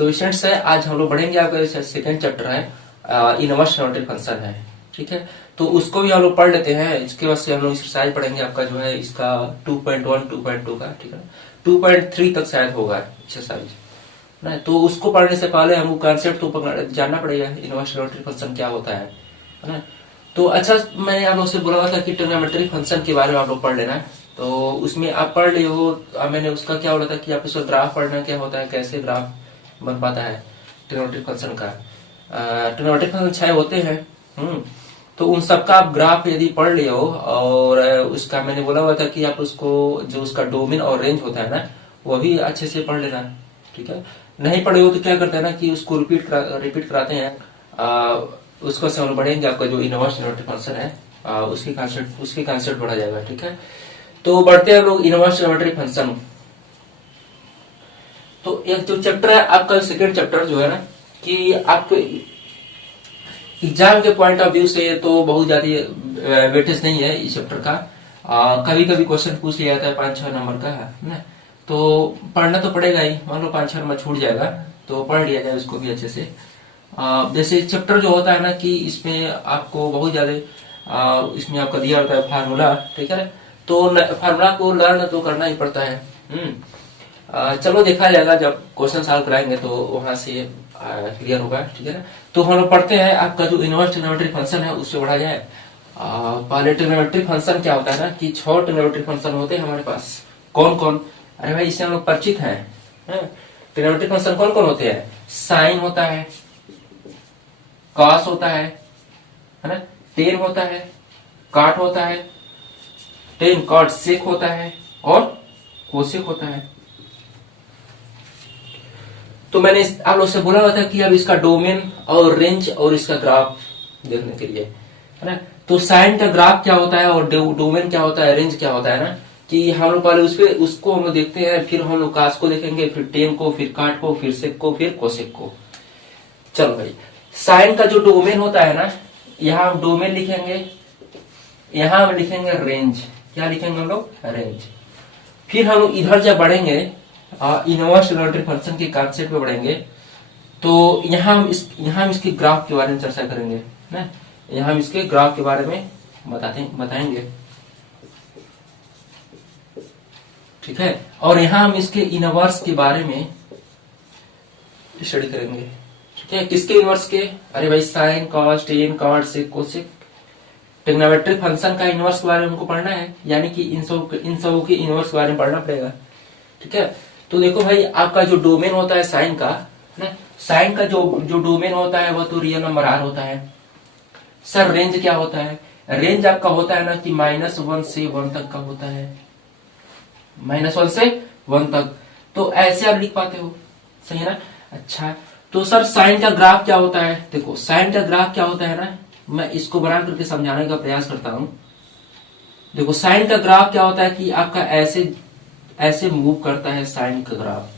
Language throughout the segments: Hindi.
तो स्टूडेंट्स है, आज हम लोग पढ़ेंगे आपका सेकंड चैप्टर है इनवर्स ट्रिग्नोमेट्रिक फंक्शन है। ठीक है, तो उसको भी हम लोग पढ़ लेते हैं। इसके बाद से हम लोग एक्सरसाइज पढ़ेंगे आपका जो है इसका 2.1 2.2 का। ठीक है, 2.3 तक शायद होगा एक्सरसाइज ना। तो उसको पढ़ने से पहले हमको कॉन्सेप्ट तो जानना पड़ेगा इनवर्स ट्रिग्नोमेट्रिक फंक्शन क्या होता है ना। तो अच्छा, मैंने आप लोग से बोला था कि ट्रिग्नोमेट्रिक फंक्शन के बारे में आप लोग पढ़ लेना। तो उसमें आप पढ़ लिए हो। मैंने उसका क्या बोला था कि आप इसका ग्राफ पढ़ना क्या होता है, कैसे ग्राफ बन पाता है ट्रिग्नोमेट्रिक फंक्शन का। ट्रिग्नोमेट्रिक फंक्शन 6 होते हैं। तो उन सबका आप ग्राफ यदि पढ़ लिए हो, और उसका मैंने बोला हुआ था कि आप उसको जो उसका डोमेन और रेंज होता है ना, वो भी अच्छे से पढ़ लेना। ठीक है, नहीं पढ़े हो तो क्या करते हैं ना कि उसको रिपीट कराते हैं। उसको से हम बढ़ेंगे आपका जो इनवर्स ट्रिग्नोमेट्रिक फंक्शन है उसकी कॉन्सेप्ट बढ़ा जाएगा। ठीक है, तो बढ़ते हैं लोग इनवर्स ट्रिग्नोमेट्रिक फंक्शन। तो एक जो चैप्टर है आपका सेकंड चैप्टर जो है ना, कि आपको एग्जाम के पॉइंट ऑफ व्यू से तो बहुत ज्यादा वेटेज नहीं है इस चैप्टर का। कभी कभी क्वेश्चन पूछ लिया जाता है 5-6 नंबर का है ना। तो पढ़ना तो पड़ेगा ही, मान लो 5-6 नंबर छूट जाएगा तो पढ़ लिया जाए उसको भी अच्छे से। जैसे चैप्टर जो होता है ना कि इसमें आपको बहुत ज्यादा इसमें आपका दिया होता है फार्मूला। ठीक है, तो फार्मूला को लर्न तो करना ही पड़ता है। चलो देखा जाएगा जब क्वेश्चन सॉल्व कराएंगे तो वहां से क्लियर होगा। ठीक है ना, तो हम लोग पढ़ते हैं आपका जो इनवर्स ट्रिग्नोमेट्रिक फंक्शन है उससे बढ़ा जाए। पहले ट्रिग्नोमेट्रिक फंक्शन क्या होता है ना कि 6 ट्रिग्नोमेट्रिक फंक्शन होते हैं हमारे पास। कौन कौन? अरे भाई इससे हम लोग परिचित हैं। ट्रिग्नोमेट्रिक फंक्शन कौन कौन होते हैं? साइन होता है, कॉस होता है ना, टेन होता है, काट होता है, टेन कॉट सेक होता है और कोसेक होता है। तो मैंने आप लोग से बोला हुआ था कि अब इसका डोमेन और रेंज और इसका ग्राफ देखने के लिए है ना। तो साइन का ग्राफ क्या होता है और डोमेन क्या होता है, रेंज क्या होता है ना, कि हम लोग पहले उसको हम लोग देखते हैं, फिर हम लोग कास को देखेंगे, फिर टेन को, फिर काट को, फिर सेक को, फिर कोसेक को। चलो भाई, साइन का जो डोमेन होता है ना, यहाँ हम डोमेन लिखेंगे, यहाँ हम लिखेंगे रेंज। क्या लिखेंगे हम लोग? रेंज। फिर हम लोग इधर जब बढ़ेंगे इनवर्स ट्रिग्नोमेट्रिक फंक्शन के कॉन्सेप्ट पे बढ़ेंगे, तो यहाँ हम इसके ग्राफ के बारे में चर्चा करेंगे ना। यहाँ हम इसके ग्राफ के बारे में बताएंगे। ठीक है, और यहाँ हम इसके इनवर्स के बारे में स्टडी करेंगे। ठीक है, किसके इनवर्स के? अरे भाई साइन, कॉस, टेन, कॉट, सेक, कोसेक। ट्रिग्नोमेट्रिक फंक्शन का इनवर्स के बारे में हमको पढ़ना है, यानी कि इन सब के इनवर्स के बारे में पढ़ना पड़ेगा। ठीक है, तो देखो भाई, आपका जो डोमेन होता है साइन का ना, साइन का जो डोमेन होता है वो तो रियल नंबर आर होता है। सर रेंज क्या होता है? रेंज आपका होता है ना कि -1 से 1 तक का होता है। -1 से 1 तक, तो ऐसे आप लिख पाते हो, सही है ना। अच्छा, तो सर साइन का ग्राफ क्या होता है? देखो साइन का ग्राफ क्या होता है ना, मैं इसको बना करके समझाने का प्रयास करता हूं। देखो साइन का ग्राफ क्या होता है कि आपका ऐसे मूव करता है साइन का ग्राफ।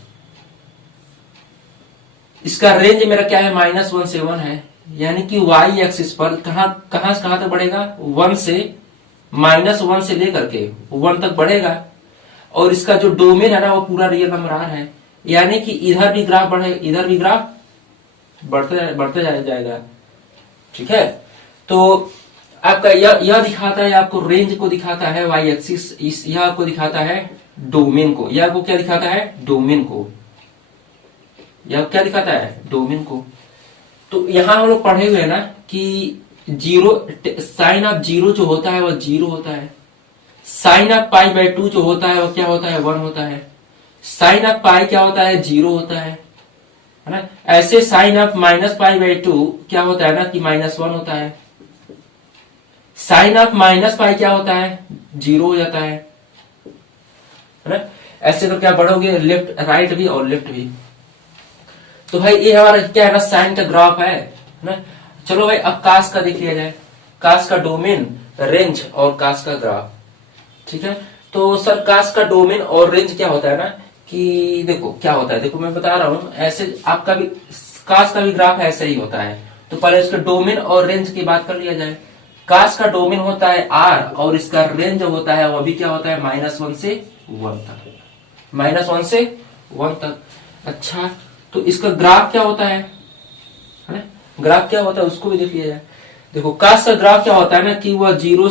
इसका रेंज मेरा क्या है? -1 से 1 है, यानी कि y एक्सिस पर कहां से कहां तक बढ़ेगा? 1 से -1 से लेकर के 1 तक बढ़ेगा। और इसका जो डोमेन है ना वो पूरा रियल नंबर आर है, यानी कि इधर भी ग्राफ बढ़ेगा, इधर भी ग्राफ बढ़ते जाएगा। ठीक है, तो आपका यह दिखाता है, आपको रेंज को दिखाता है y एक्सिस, यह आपको दिखाता है डोमेन को। यह आपको क्या दिखाता है? डोमेन को। यह क्या दिखाता है? डोमेन को। तो यहां हम लोग पढ़े हुए हैं ना कि साइन ऑफ 0 जो होता है वह 0 होता है। साइन ऑफ π/2 जो होता है वह क्या होता है? 1 होता है। साइन ऑफ पाई क्या होता है? 0 होता है ना। ऐसे साइन ऑफ -π/2 क्या होता है ना कि -1 होता है। साइन ऑफ -π क्या होता है? 0 हो जाता है ना। ऐसे तो क्या बढ़ोगे, लेफ्ट राइट भी और लेफ्ट भी। तो भाई ये हमारा क्या है ना, साइन का ग्राफ है ना। चलो भाई, अब कास का देख लिया जाए। कास का डोमेन, रेंज और कास का ग्राफ। ठीक है, तो सर कास का डोमेन और रेंज क्या होता है ना कि देखो क्या होता है, देखो मैं बता रहा हूं, ऐसे आपका भी कास का भी ग्राफ ऐसे ही होता है। तो पहले इसका डोमेन और रेंज की बात कर लिया जाए। कास का डोमेन होता है आर और इसका रेंज जो होता है वह भी क्या होता है? -1 से 1 तक। -1 से 1 तक। अच्छा, तो इसका ग्राफ क्या होता है ना, ग्राफ क्या होता है उसको भी देख लिया जाए। देखो काश का ग्राफ क्या होता है ना कि वह जीरो,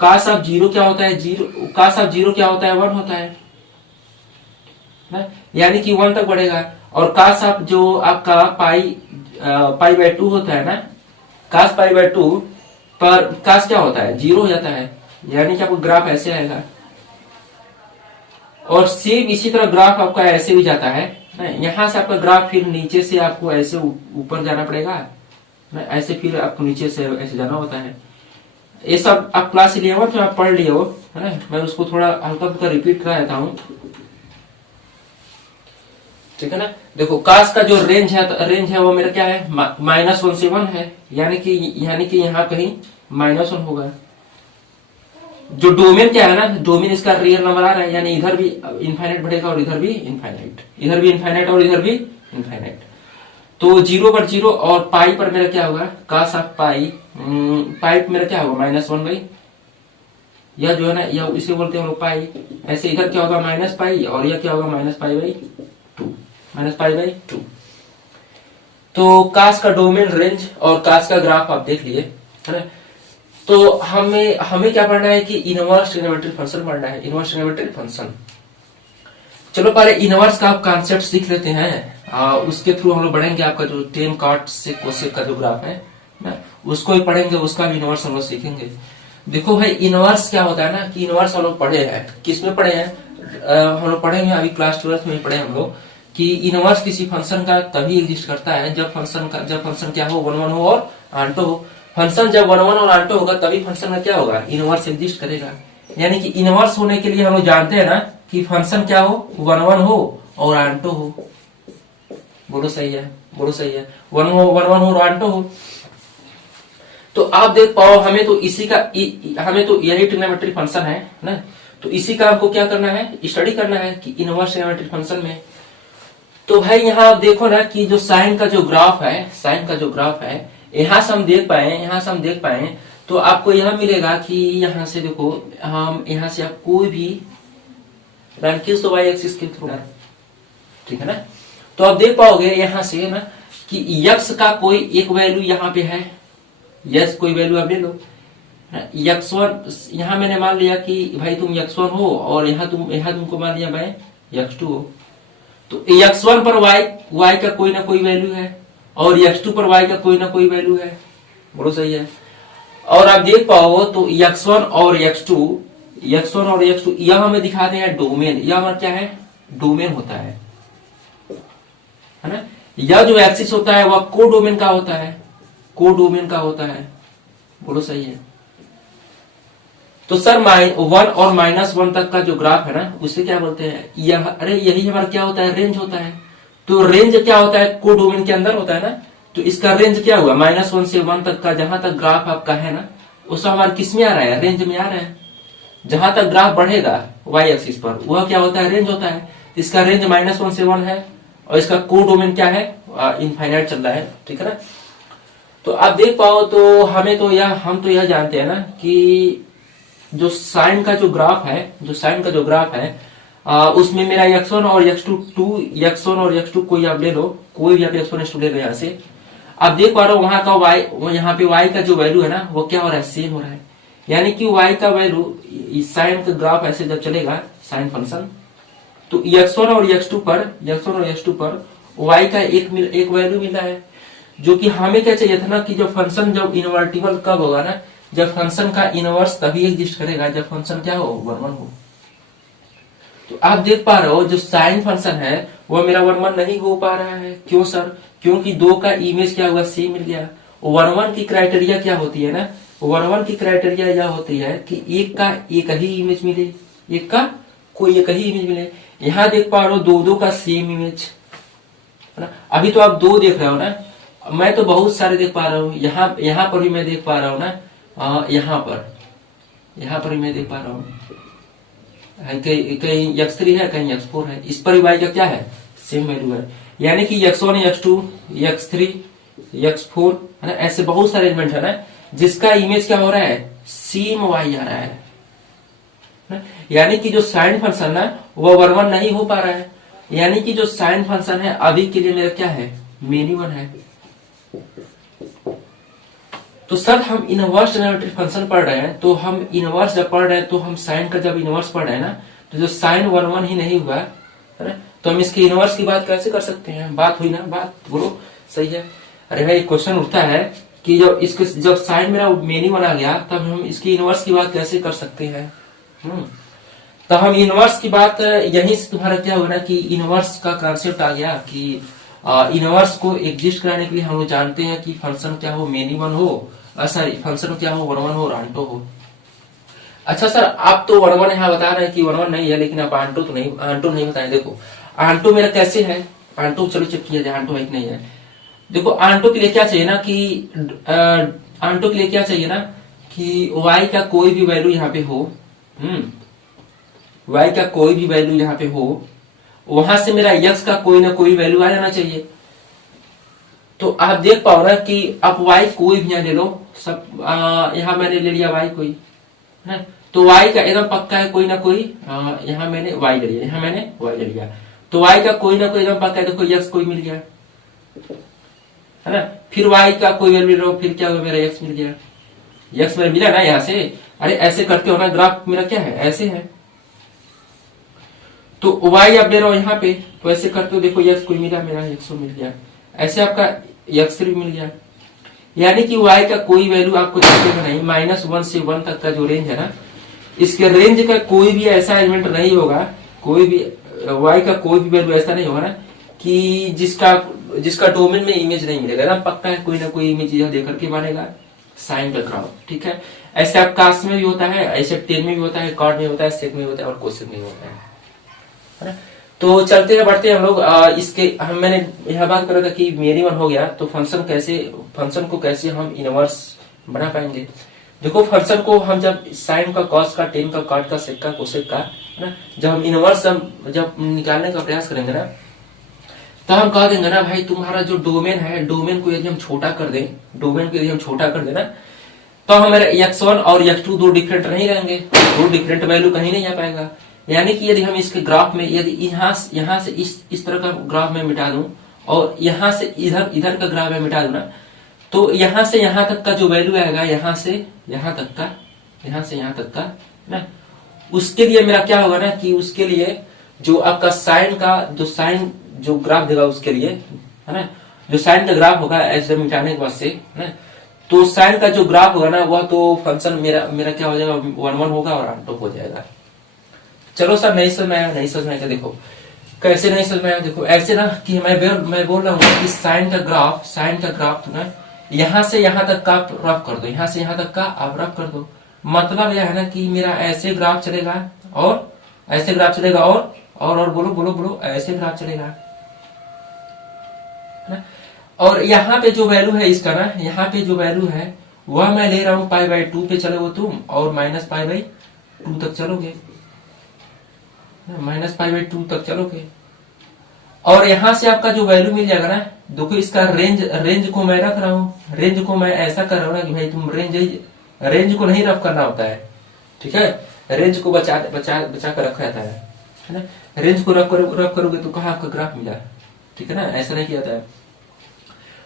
काश ऑफ जीरो क्या होता है, जीरो, काश ऑफ जीरो क्या होता है, 1 होता है ना, यानी कि 1 तक बढ़ेगा। और काश ऑफ जो आपका पाई बाय 2 होता है ना, काश पाई बाय 2 पर काश क्या होता है, 0 हो जाता है, यानी कि आपको ग्राफ ऐसे आएगा। और सेम इसी तरह ग्राफ आपका ऐसे भी जाता है ना, यहां से आपका ग्राफ फिर नीचे से आपको ऐसे ऊपर जाना पड़ेगा ना, ऐसे फिर आपको नीचे से ऐसे जाना होता है। ये सब आप क्लास 11 में आप पढ़ लिए हो है ना, मैं उसको थोड़ा हल्का फुल्का रिपीट करा देता हूँ, ठीक है ना। देखो काश का जो रेंज है वो मेरा क्या है, -1 से 1 है, यानी कि यहाँ कहीं -1 होगा। जो डोमेन क्या है ना, डोमेन इसका रियल नंबर आ रहा है, यानी इधर भी इनफाइनाइट बढ़ेगा और इधर भी इनफाइनाइट, इधर भी इनफाइनाइट और इधर भी इनफाइनाइट। तो 0 पर 0 और पाई पर मेरा क्या होगा, काश ऑफ पाई मेरा क्या होगा, -1 यह जो है ना, यह इसे बोलते हैं हम लोग पाई। ऐसे इधर क्या होगा, -पाई, और यह क्या होगा, -पाई/2। तो काश का डोमेन, रेंज और काश का ग्राफ आप देख लिए है ना। तो हमें क्या पढ़ना है कि इनवर्स ट्रिग्नोमेट्रिक फंक्शन पढ़ना है, इनवर्स ट्रिग्नोमेट्रिक फंक्शन। चलो पहले इनवर्स का आप कॉन्सेप्ट सीख लेते हैं, उसके थ्रू हम लोग बढ़ेंगे। आपका जो 10 cot से कोसेक का जो ग्राफ है ना, उसको भी पढ़ेंगे, उसका भी इनवर्स हम लोग सीखेंगे। देखो भाई इनवर्स क्या होता है ना, कि इनवर्स हम लोग पढ़े हैं, किसमें पढ़े हैं, हम लोग पढ़ेंगे अभी क्लास 12 में पढ़े हम लोग कि इनवर्स किसी फंक्शन का तभी एग्जिस्ट करता है जब फंक्शन क्या हो, 1 1 हो और आंटो हो। फंक्शन जब 1 1 और आंटो होगा तभी फंक्शन का क्या होगा, इनवर्स एग्जिस्ट करेगा। यानी कि इनवर्स होने के लिए हम लोग जानते हैं ना कि फंक्शन क्या हो, 1 1 हो और आंटो हो। बोलो सही है, 1 1 हो और आंटो हो। तो आप देख पाओ, हमें तो यही ट्रिग्नोमेट्रिक फंक्शन है ना, तो इसी का हमको क्या करना है, स्टडी करना है कि इनवर्स ट्रिग्नोमेट्रिक फंक्शन में। तो भाई यहाँ आप देखो ना कि जो साइन का जो ग्राफ है, यहाँ से हम देख पाए तो आपको यह मिलेगा कि यहाँ से देखो, हम यहाँ से आप कोई भी रन खींच तो वाई एक्सिस के थ्रू, ठीक है ना। तो आप देख पाओगे यहाँ से ना कि यक्स का कोई एक वैल्यू यहाँ पे है, यस कोई वैल्यू आप ले लो। x1 यहाँ मैंने मान लिया कि भाई तुम x1 हो, और यहाँ तुमको मान लिया भाई x2 हो। तो x1 पर y का कोई ना कोई वैल्यू है, और x2 पर y का कोई ना कोई वैल्यू है। बोलो सही है। और आप देख पाओ तो x1 और x2 यह हमें दिखाते हैं डोमेन, यह हमारा क्या है, डोमेन होता है ना। यह जो एक्सिस होता है वह कोडोमेन का होता है, बोलो सही है। तो सर 1 और -1 तक का जो ग्राफ है ना, उसे क्या बोलते हैं, यही हमारा क्या होता है, रेंज होता है। तो रेंज क्या होता है, कोडोमेन के अंदर होता है ना। तो इसका रेंज क्या हुआ, -1 से 1 तक का जहां तक ग्राफ आपका है ना, उसका हमारा किस में आ रहा है, रेंज में आ रहा है। जहां तक ग्राफ बढ़ेगा वाई एक्सिस पर, वह क्या होता है, रेंज होता है। इसका रेंज -1 से 1 है, और इसका कोडोमेन क्या है, इनफाइनाइट चल रहा है, ठीक है ना। तो आप देख पाओ तो हम तो यह जानते हैं ना कि जो साइन का जो ग्राफ है, उसमें मेरा x1 और x2 कोई आप ले लो, कोई भी आप एक्सपोनेंशियल ले लो। यहाँ से आप देख पा रहे हो वहां का यहाँ पे y का जो वैल्यू है ना, वो क्या हो रहा है, सेम हो रहा है। यानी कि y का वैल्यू, साइन का ग्राफ ऐसे जब चलेगा, साइन फंक्शन, तो x1 और x2 पर y का एक वैल्यू मिला है। जो कि हमें क्या चाहिए था ना कि जब फंक्शन जब इनवर्टिबल कब होगा ना, जब फंक्शन का इनवर्स तभी एग्जिस्ट करेगा जब फंक्शन क्या हो, 1 1 हो। तो आप देख पा रहे हो जो साइन फंक्शन है वो मेरा 1 1 नहीं हो पा रहा है। क्यों सर, क्योंकि 2 का इमेज क्या हुआ, सेम मिल गया। 1 1 की क्राइटेरिया क्या होती है ना, 1 1 की क्राइटेरिया यह होती है कि एक का एक ही इमेज मिले, एक का कोई एक ही इमेज मिले। यहाँ देख पा रहे हो 2 का सेम इमेज है ना। अभी तो आप 2 देख रहे हो ना, मैं तो बहुत सारे देख पा रहा हूँ। यहाँ पर भी मैं देख पा रहा हूँ ना, यहाँ पर भी मैं देख पा रहा हूँ, कहीं x3 है, कहीं x4 है। इस पर y का क्या है, सेम वैल्यू है। यानी कि x1 x2 x3 x4 है ना, ऐसे बहुत सारे एलिमेंट है ना जिसका इमेज क्या हो रहा है, सेम y आ रहा है। यानी कि जो साइन फंक्शन है वो 1 1 नहीं हो पा रहा है। यानी कि जो साइन फंक्शन है अभी के लिए मेरा क्या है, मिनिमम है। तो सर हम इनवर्स ट्रिग्नोमेट्रिक फंक्शन पढ़ रहे हैं, तो हम इनवर्स जब पढ़ रहे हैं तो हम साइन का जब इनवर्स पढ़ रहे हैं ना, तो जो साइन 1 1 ही नहीं हुआ है ना, तो हम इसके इनवर्स की बात कैसे कर सकते हैं? बात हुई ना, बात बोलो सही है। अरे भाई क्वेश्चन उठता है कि जब साइन मेरा मिनिमम आ गया तब हम इसकी इनवर्स की बात कैसे कर सकते हैं? तो हम इनवर्स की बात यहीं से तुम्हारा क्या हुआ ना कि इनवर्स का कॉन्सेप्ट आ गया कि इनवर्स को एग्जिस्ट कराने के लिए हम लोग जानते हैं कि फंक्शन क्या हो, मिनिमम हो, सॉरी फंक्शन क्या हो, 1 1 हो और आंटो हो। अच्छा सर आप तो 1 1 यहाँ बता रहे हैं कि 1 1 नहीं है, लेकिन आप आंटो नहीं बताएं। देखो आंटो मेरा कैसे है, आंटो चलो चेक किया जाए आंटो है कि नहीं है। देखो आंटो के लिए क्या चाहिए ना कि आंटो के लिए क्या चाहिए ना कि y का कोई भी वैल्यू यहाँ पे हो, y का कोई भी वैल्यू यहाँ पे हो, वहां से मेरा x का कोई ना कोई वैल्यू आ जाना चाहिए। तो आप देख पाओ ना कि आप y कोई भी यहाँ ले लो, सब यहाँ मैंने ले लिया y कोई है, तो y का एकदम पक्का है कोई ना कोई, यहाँ मैंने y ले लिया, यहाँ मैंने y ले लिया, तो y का कोई ना कोई एकदम पक्का है। देखो x कोई मिल गया है ना, फिर y का कोई वैल्यू लो, फिर क्या हुआ मेरा x मिल गया, x मेरा मिला ना यहाँ से। अरे ऐसे करते हो ना, ग्राफ मेरा क्या है ऐसे है, तो y आप ले रहे हो यहाँ पे, तो ऐसे करते हो देखो x कोई मिला, मेरा x मिल गया, ऐसे आपका x भी मिल गया। यानी कि y का कोई वैल्यू आपको दिखेगा नहीं, -1 से 1 तक का जो रेंज है ना, इसके रेंज का कोई भी ऐसा एलिमेंट नहीं होगा, कोई भी y का कोई भी वैल्यू ऐसा नहीं होगा ना कि जिसका डोमेन में इमेज नहीं मिलेगा ना, पक्का है कोई ना कोई इमेज यह देकर के बनेगा साइन का ग्राफ। ठीक है, ऐसे आप कास्ट में भी होता है, ऐसे 10 में भी होता है, कॉर्ड में होता है, सेक में होता है और कोसेक में होता है। तो चलते हैं बढ़ते हैं हम लोग इसके मैंने यहाँ बात करा था कि मिनिमम हो गया, तो फंक्शन को कैसे हम इनवर्स बना पाएंगे। देखो फंक्शन को हम जब साइन का, कॉस का, टेन का, कॉट का, सेक का, कोसेक का है ना, जब हम इनवर्स जब निकालने का प्रयास करेंगे ना, तो हम कह देंगे ना भाई तुम्हारा जो डोमेन है, डोमेन को यदि हम छोटा कर दें, डोमेन को यदि हम छोटा कर देना, तो हमारे x1 और x2 दो डिफरेंट नहीं रहेंगे, दो डिफरेंट वैल्यू कहीं नहीं आ पाएगा। यानी कि यदि हम इसके ग्राफ में यदि यहाँ से इस तरह का ग्राफ में मिटा दूं और यहाँ से इधर का ग्राफ में मिटा दूं ना, तो यहाँ से यहाँ तक का जो वैल्यू आएगा, यहाँ से यहाँ तक का ना, उसके लिए मेरा क्या होगा ना कि उसके लिए जो आपका साइन जो ग्राफ देगा उसके लिए है ना, जो साइन का ग्राफ होगा ऐसे मिटाने के बाद से है ना, तो साइन का जो ग्राफ होगा ना वह तो फंक्शन मेरा क्या हो जाएगा, 1 1 होगा और आंटो हो जाएगा। चलो सर नहीं समझ में आया, देखो कैसे नहीं समझ में आया। देखो ऐसे ना कि मैं बोल रहा हूँ कि साइन का ग्राफ तो ना यहाँ से यहाँ तक का आप रफ कर दो, यहाँ से यहाँ तक का आप रफ कर दो। मतलब यह है ना कि मेरा ऐसे ग्राफ चलेगा और ऐसे ग्राफ चलेगा और बोलो ऐसे ग्राफ चलेगा ना। और यहाँ पे जो वैल्यू है इसका ना, यहाँ पे जो वैल्यू है वह मैं ले रहा हूँ π/2 पे चलोगे तुम, और -π/2 तक चलोगे, -π/2 तक चलोगे। और यहाँ से आपका जो वैल्यू मिल जाएगा ना, देखो इसका रेंज को मैं रख रहा हूँ, रेंज को मैं ऐसा कर रहा हूँ ना कि भाई तुम रेंज को नहीं रफ करना होता है, ठीक है, रेंज को बचा कर रखा जाता है ना। रेंज को रफ करोगे तो कहाँ आपका ग्राफ मिला, ठीक है ना, ऐसा नहीं किया जाता है।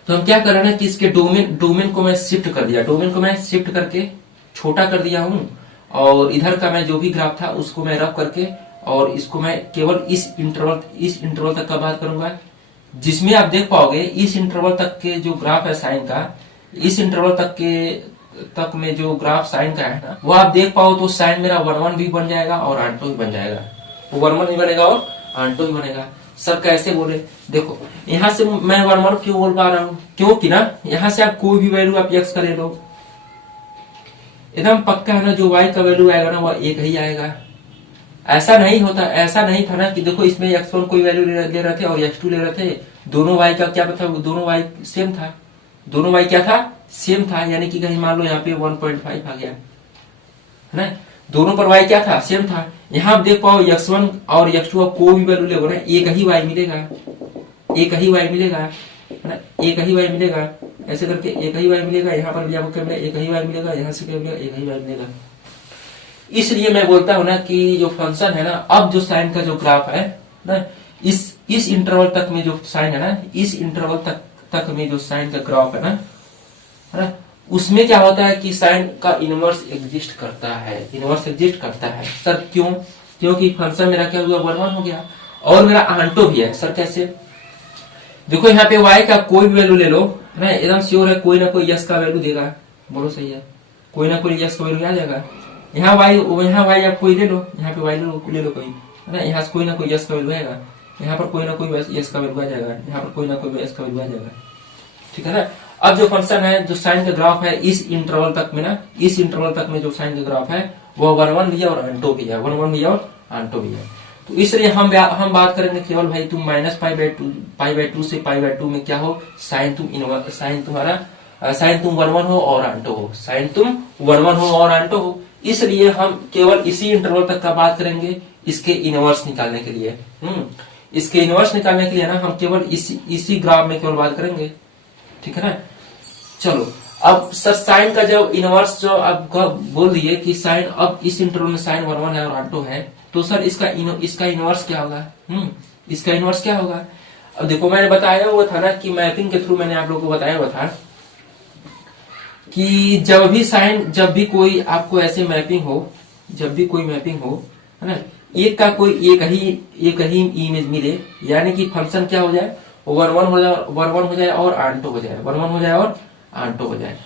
तो हम क्या कर रहे हैं कि इसके डोमेन को मैं शिफ्ट कर दिया, डोमेन को मैं शिफ्ट करके छोटा कर दिया हूँ, और इधर का मैं जो भी ग्राफ था उसको मैं रफ करके, और इसको मैं केवल इस इंटरवल तक का बात करूंगा, जिसमें आप देख पाओगे इस इंटरवल तक के जो ग्राफ है साइन का, इस इंटरवल तक में जो ग्राफ साइन का है ना, वो आप देख पाओ तो साइन मेरा 1 1 भी बन जाएगा और आंटो भी बन जाएगा, वो 1 1 भी बनेगा और आंटो भी बनेगा। सर कैसे बोले, देखो यहाँ से मैं 1 1 क्यों बोल पा रहा हूँ, क्योंकि ना यहाँ से आप कोई भी वैल्यू आप x का ले लो, एकदम पक्का है ना जो y का वैल्यू आएगा ना वह एक ही आएगा। ऐसा नहीं था ना कि देखो इसमें x1 कोई वैल्यू ले रहे थे और x2 ले रहे थे, दोनों y का क्या पता, दोनों y सेम था, दोनों y क्या था, सेम था। यानी कि कहीं मान लो यहाँ पे 1.5 आ गया है ना, दोनों पर y क्या था, सेम था। यहाँ आप देख पाओ x1 और x2 कोई भी वैल्यू ले ना, एक ही y मिलेगा, एक ही y मिलेगा ना, एक ही y मिलेगा, ऐसे करके एक ही y मिलेगा। यहाँ पर भी आपको क्या मिलेगा, एक ही y मिलेगा, यहाँ से क्या मिलेगा, एक ही y मिलेगा। इसलिए मैं बोलता हूं ना कि जो फंक्शन है ना, अब जो साइन का जो ग्राफ है ना, इस इंटरवल तक में जो साइन है ना, इस इंटरवल तक में जो साइन का ग्राफ है ना, उसमें क्या होता है कि साइन का इनवर्स एग्जिस्ट करता है, इनवर्स एग्जिस्ट करता है। सर क्यों? क्योंकि फंक्शन मेरा क्या हुआ, 1 हो गया और मेरा आंटो भी है। सर कैसे? देखो यहाँ पे y का कोई भी वैल्यू ले लो ना, एकदम श्योर है कोई ना कोई यस का वैल्यू देगा। बोलो सही है, कोई ना कोई यस का वैल्यू आ जाएगा। यहाँ y आप कोई ले लो, यहाँ पे y ले लो कोई, है ना, यहाँ से कोई ना कोई यस का वैल्यू आएगा, यहाँ पर कोई ना कोई यस का वैल्यू आ जाएगा, यहाँ पर कोई ना कोई यस का वैल्यू आ जाएगा। ठीक है ना। अब जो फंक्शन है, जो साइन का ग्राफ है, इस इंटरवल तक में ना, इस इंटरवल तक में जो साइन का ग्राफ है वो 1 भी है और आंटो भी है, 1 भी है और आंटो भी है। तो इसलिए हम बात करेंगे केवल भाई तुम -π/2 से π/2 में क्या हो, साइन तुम 1 हो और आंटो हो, साइन तुम 1 हो और आंटो हो। इसलिए हम केवल इसी इंटरवल तक का बात करेंगे इसके इनवर्स निकालने के लिए। इसके इनवर्स निकालने के लिए ना हम केवल इसी ग्राफ में केवल बात करेंगे। ठीक है ना। चलो अब सर साइन का जब इनवर्स जो अब बोल दिए कि साइन, अब इस इंटरवल में साइन 1 है और आंटो है, तो सर इसका इनवर्स क्या होगा? इसका इनवर्स क्या होगा? अब देखो मैंने बताया हुआ था ना कि मैपिंग के थ्रू मैंने आप लोगों को बताया हुआ था कि जब भी कोई आपको ऐसे मैपिंग हो, जब भी कोई मैपिंग हो, है ना, एक ही इमेज मिले, यानी कि फंक्शन क्या हो जाए, 1 हो जाए और आंटो हो जाए, 1 हो जाए और आंटो हो जाए,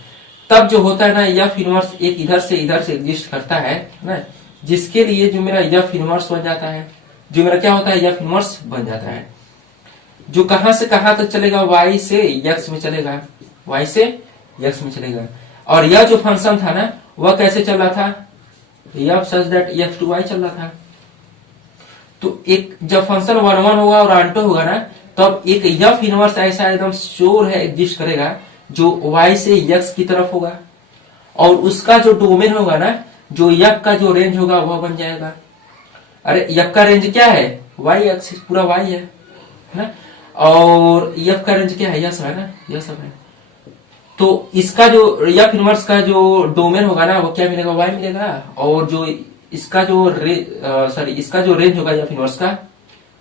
तब जो होता है ना, एफ इनवर्स एक इधर से एग्जिस्ट करता है ना, जिसके लिए जो मेरा एफ इनवर्स बन जाता है, जो मेरा क्या होता है, एफ इनवर्स बन जाता है, जो कहां से कहां तक चलेगा, y से x में चलेगा, y से x में चलेगा। और यह जो फंक्शन था ना, वह कैसे चल रहा था, f such that x to y चल रहा था। तो एक जब फंक्शन 1 होगा और आंटो होगा ना, तब एक एफ इनवर्स ऐसा एकदम श्योर है एग्जिस्ट करेगा जो y से x की तरफ होगा, और उसका जो डोमेन होगा ना, जो f का जो रेंज होगा वह बन जाएगा। अरे f का रेंज क्या है, y एक्सिस पूरा y है ना, और f का रेंज क्या है, यह सब है ना, यह सब है। तो इसका जो f इनवर्स का जो डोमेन होगा ना, वो क्या मिलेगा, y मिलेगा, और जो इसका जो इसका जो रेंज होगा f इनवर्स का,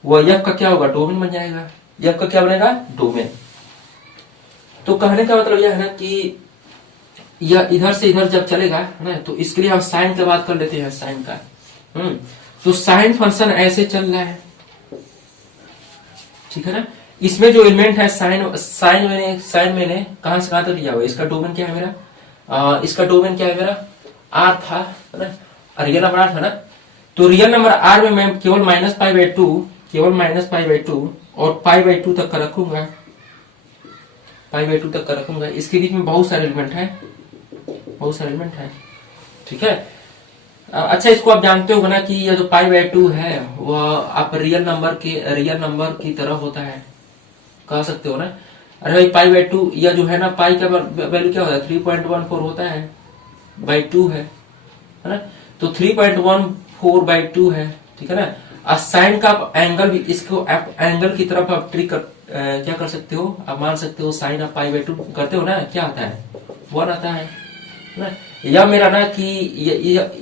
वो f का क्या होगा, डोमेन बन जाएगा। f का क्या बनेगा, डोमेन। तो कहने का मतलब यह है ना कि यह इधर से इधर जब चलेगा ना, तो इसके लिए हम साइन की बात कर लेते हैं, साइन का। तो साइन फंक्शन ऐसे चल रहा है, ठीक है ना। इसमें जो एलिमेंट है साइन मैंने कहां से कहां तक लिया हुआ, इसका डोमेन क्या है मेरा, इसका डोमेन क्या है मेरा, आर था ना, रियल नंबर आर था ना। तो रियल नंबर आर में मैं केवल -π/2 और π/2 तक का रखूंगा, π/2 तक का रखूंगा। इसके बीच में बहुत सारे एलिमेंट है, ठीक है। अच्छा, इसको आप जानते हो ना कि यह जो π/2 है वह आप रियल नंबर की तरह होता है, कह सकते हो ना। अरे भाई π/2 यह जो है ना, पाई का वैल्यू क्या होता है, 3.14 होता है, बाई 2 है ना। तो 3.14/2 है, ठीक है ना। साइन का आप एंगल भी, इसको आप एंगल की तरफ आप ट्रिक क्या कर सकते हो, आप मान सकते हो, साइन आप π/2 करते हो ना, क्या आता है, 1 आता है ना। यह मेरा ना कि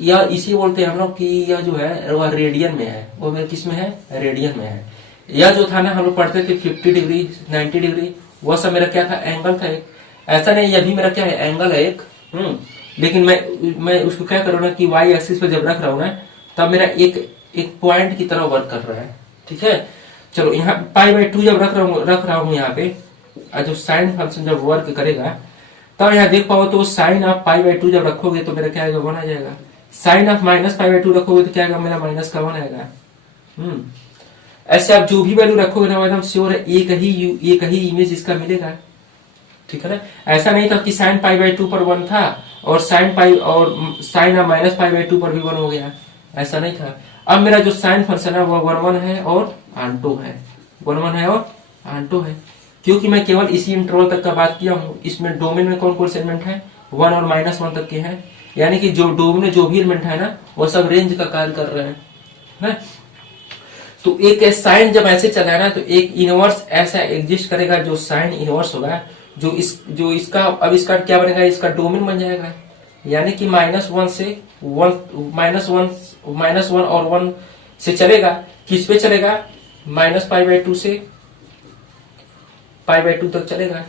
यह इसी बोलते हैं हम लोग कि यह जो है वह रेडियन में है, वो मेरे किस में है, रेडियन में है। यह जो था ना, हम लोग पढ़ते थे 50 डिग्री 90 डिग्री, वह सब मेरा क्या था, एंगल था एक। ऐसा नहीं, यह भी मेरा क्या है, एंगल है एक। लेकिन मैं उसको क्या करूँ ना कि y एक्सिस पे जब रख रहा हूँ ना, तब मेरा एक पॉइंट की तरह वर्क कर रहा है, ठीक है। चलो यहाँ π/2 जब रख रहा हूँ यहाँ पे, जो साइन फंक्शन जब वर्क करेगा तब यहाँ देख पाओ, तो साइन आप π/2 जब रखोगे तो मेरा क्या आएगा, 1 आ जाएगा। साइन आप -π/2 रखोगे तो क्या आएगा, मेरा माइनस का 1 आएगा। ऐसे आप जो भी वैल्यू रखोगे ना, एकदम श्योर है एक ही इमेज इसका मिलेगा, ठीक है ना। ऐसा नहीं था कि साइन π/2 पर 1 था और साइन -π/2 पर भी 1 हो गया, ऐसा नहीं था। अब मेरा जो साइन फंक्शन है वो 1 है और आंटो है, 1 है और आंटो है, क्योंकि मैं केवल इसी इंटरवल तक का बात किया हूँ। इसमें डोमेन में कौन कौन से एलिमेंट है, 1 और -1 तक के हैं, यानी कि जो डोमेन में जो भी एलिमेंट है ना, वो सब रेंज का कार्य कर रहे हैं ना। तो एक साइन जब ऐसे चला है ना, तो एक इनवर्स ऐसा एग्जिस्ट करेगा जो साइन इनवर्स होगा, जो इसका अब इसका क्या बनेगा, इसका डोमेन बन जाएगा, यानी कि -1 से 1 और 1 से चलेगा, किस पे चलेगा, -π/2 से π/2 तक चलेगा,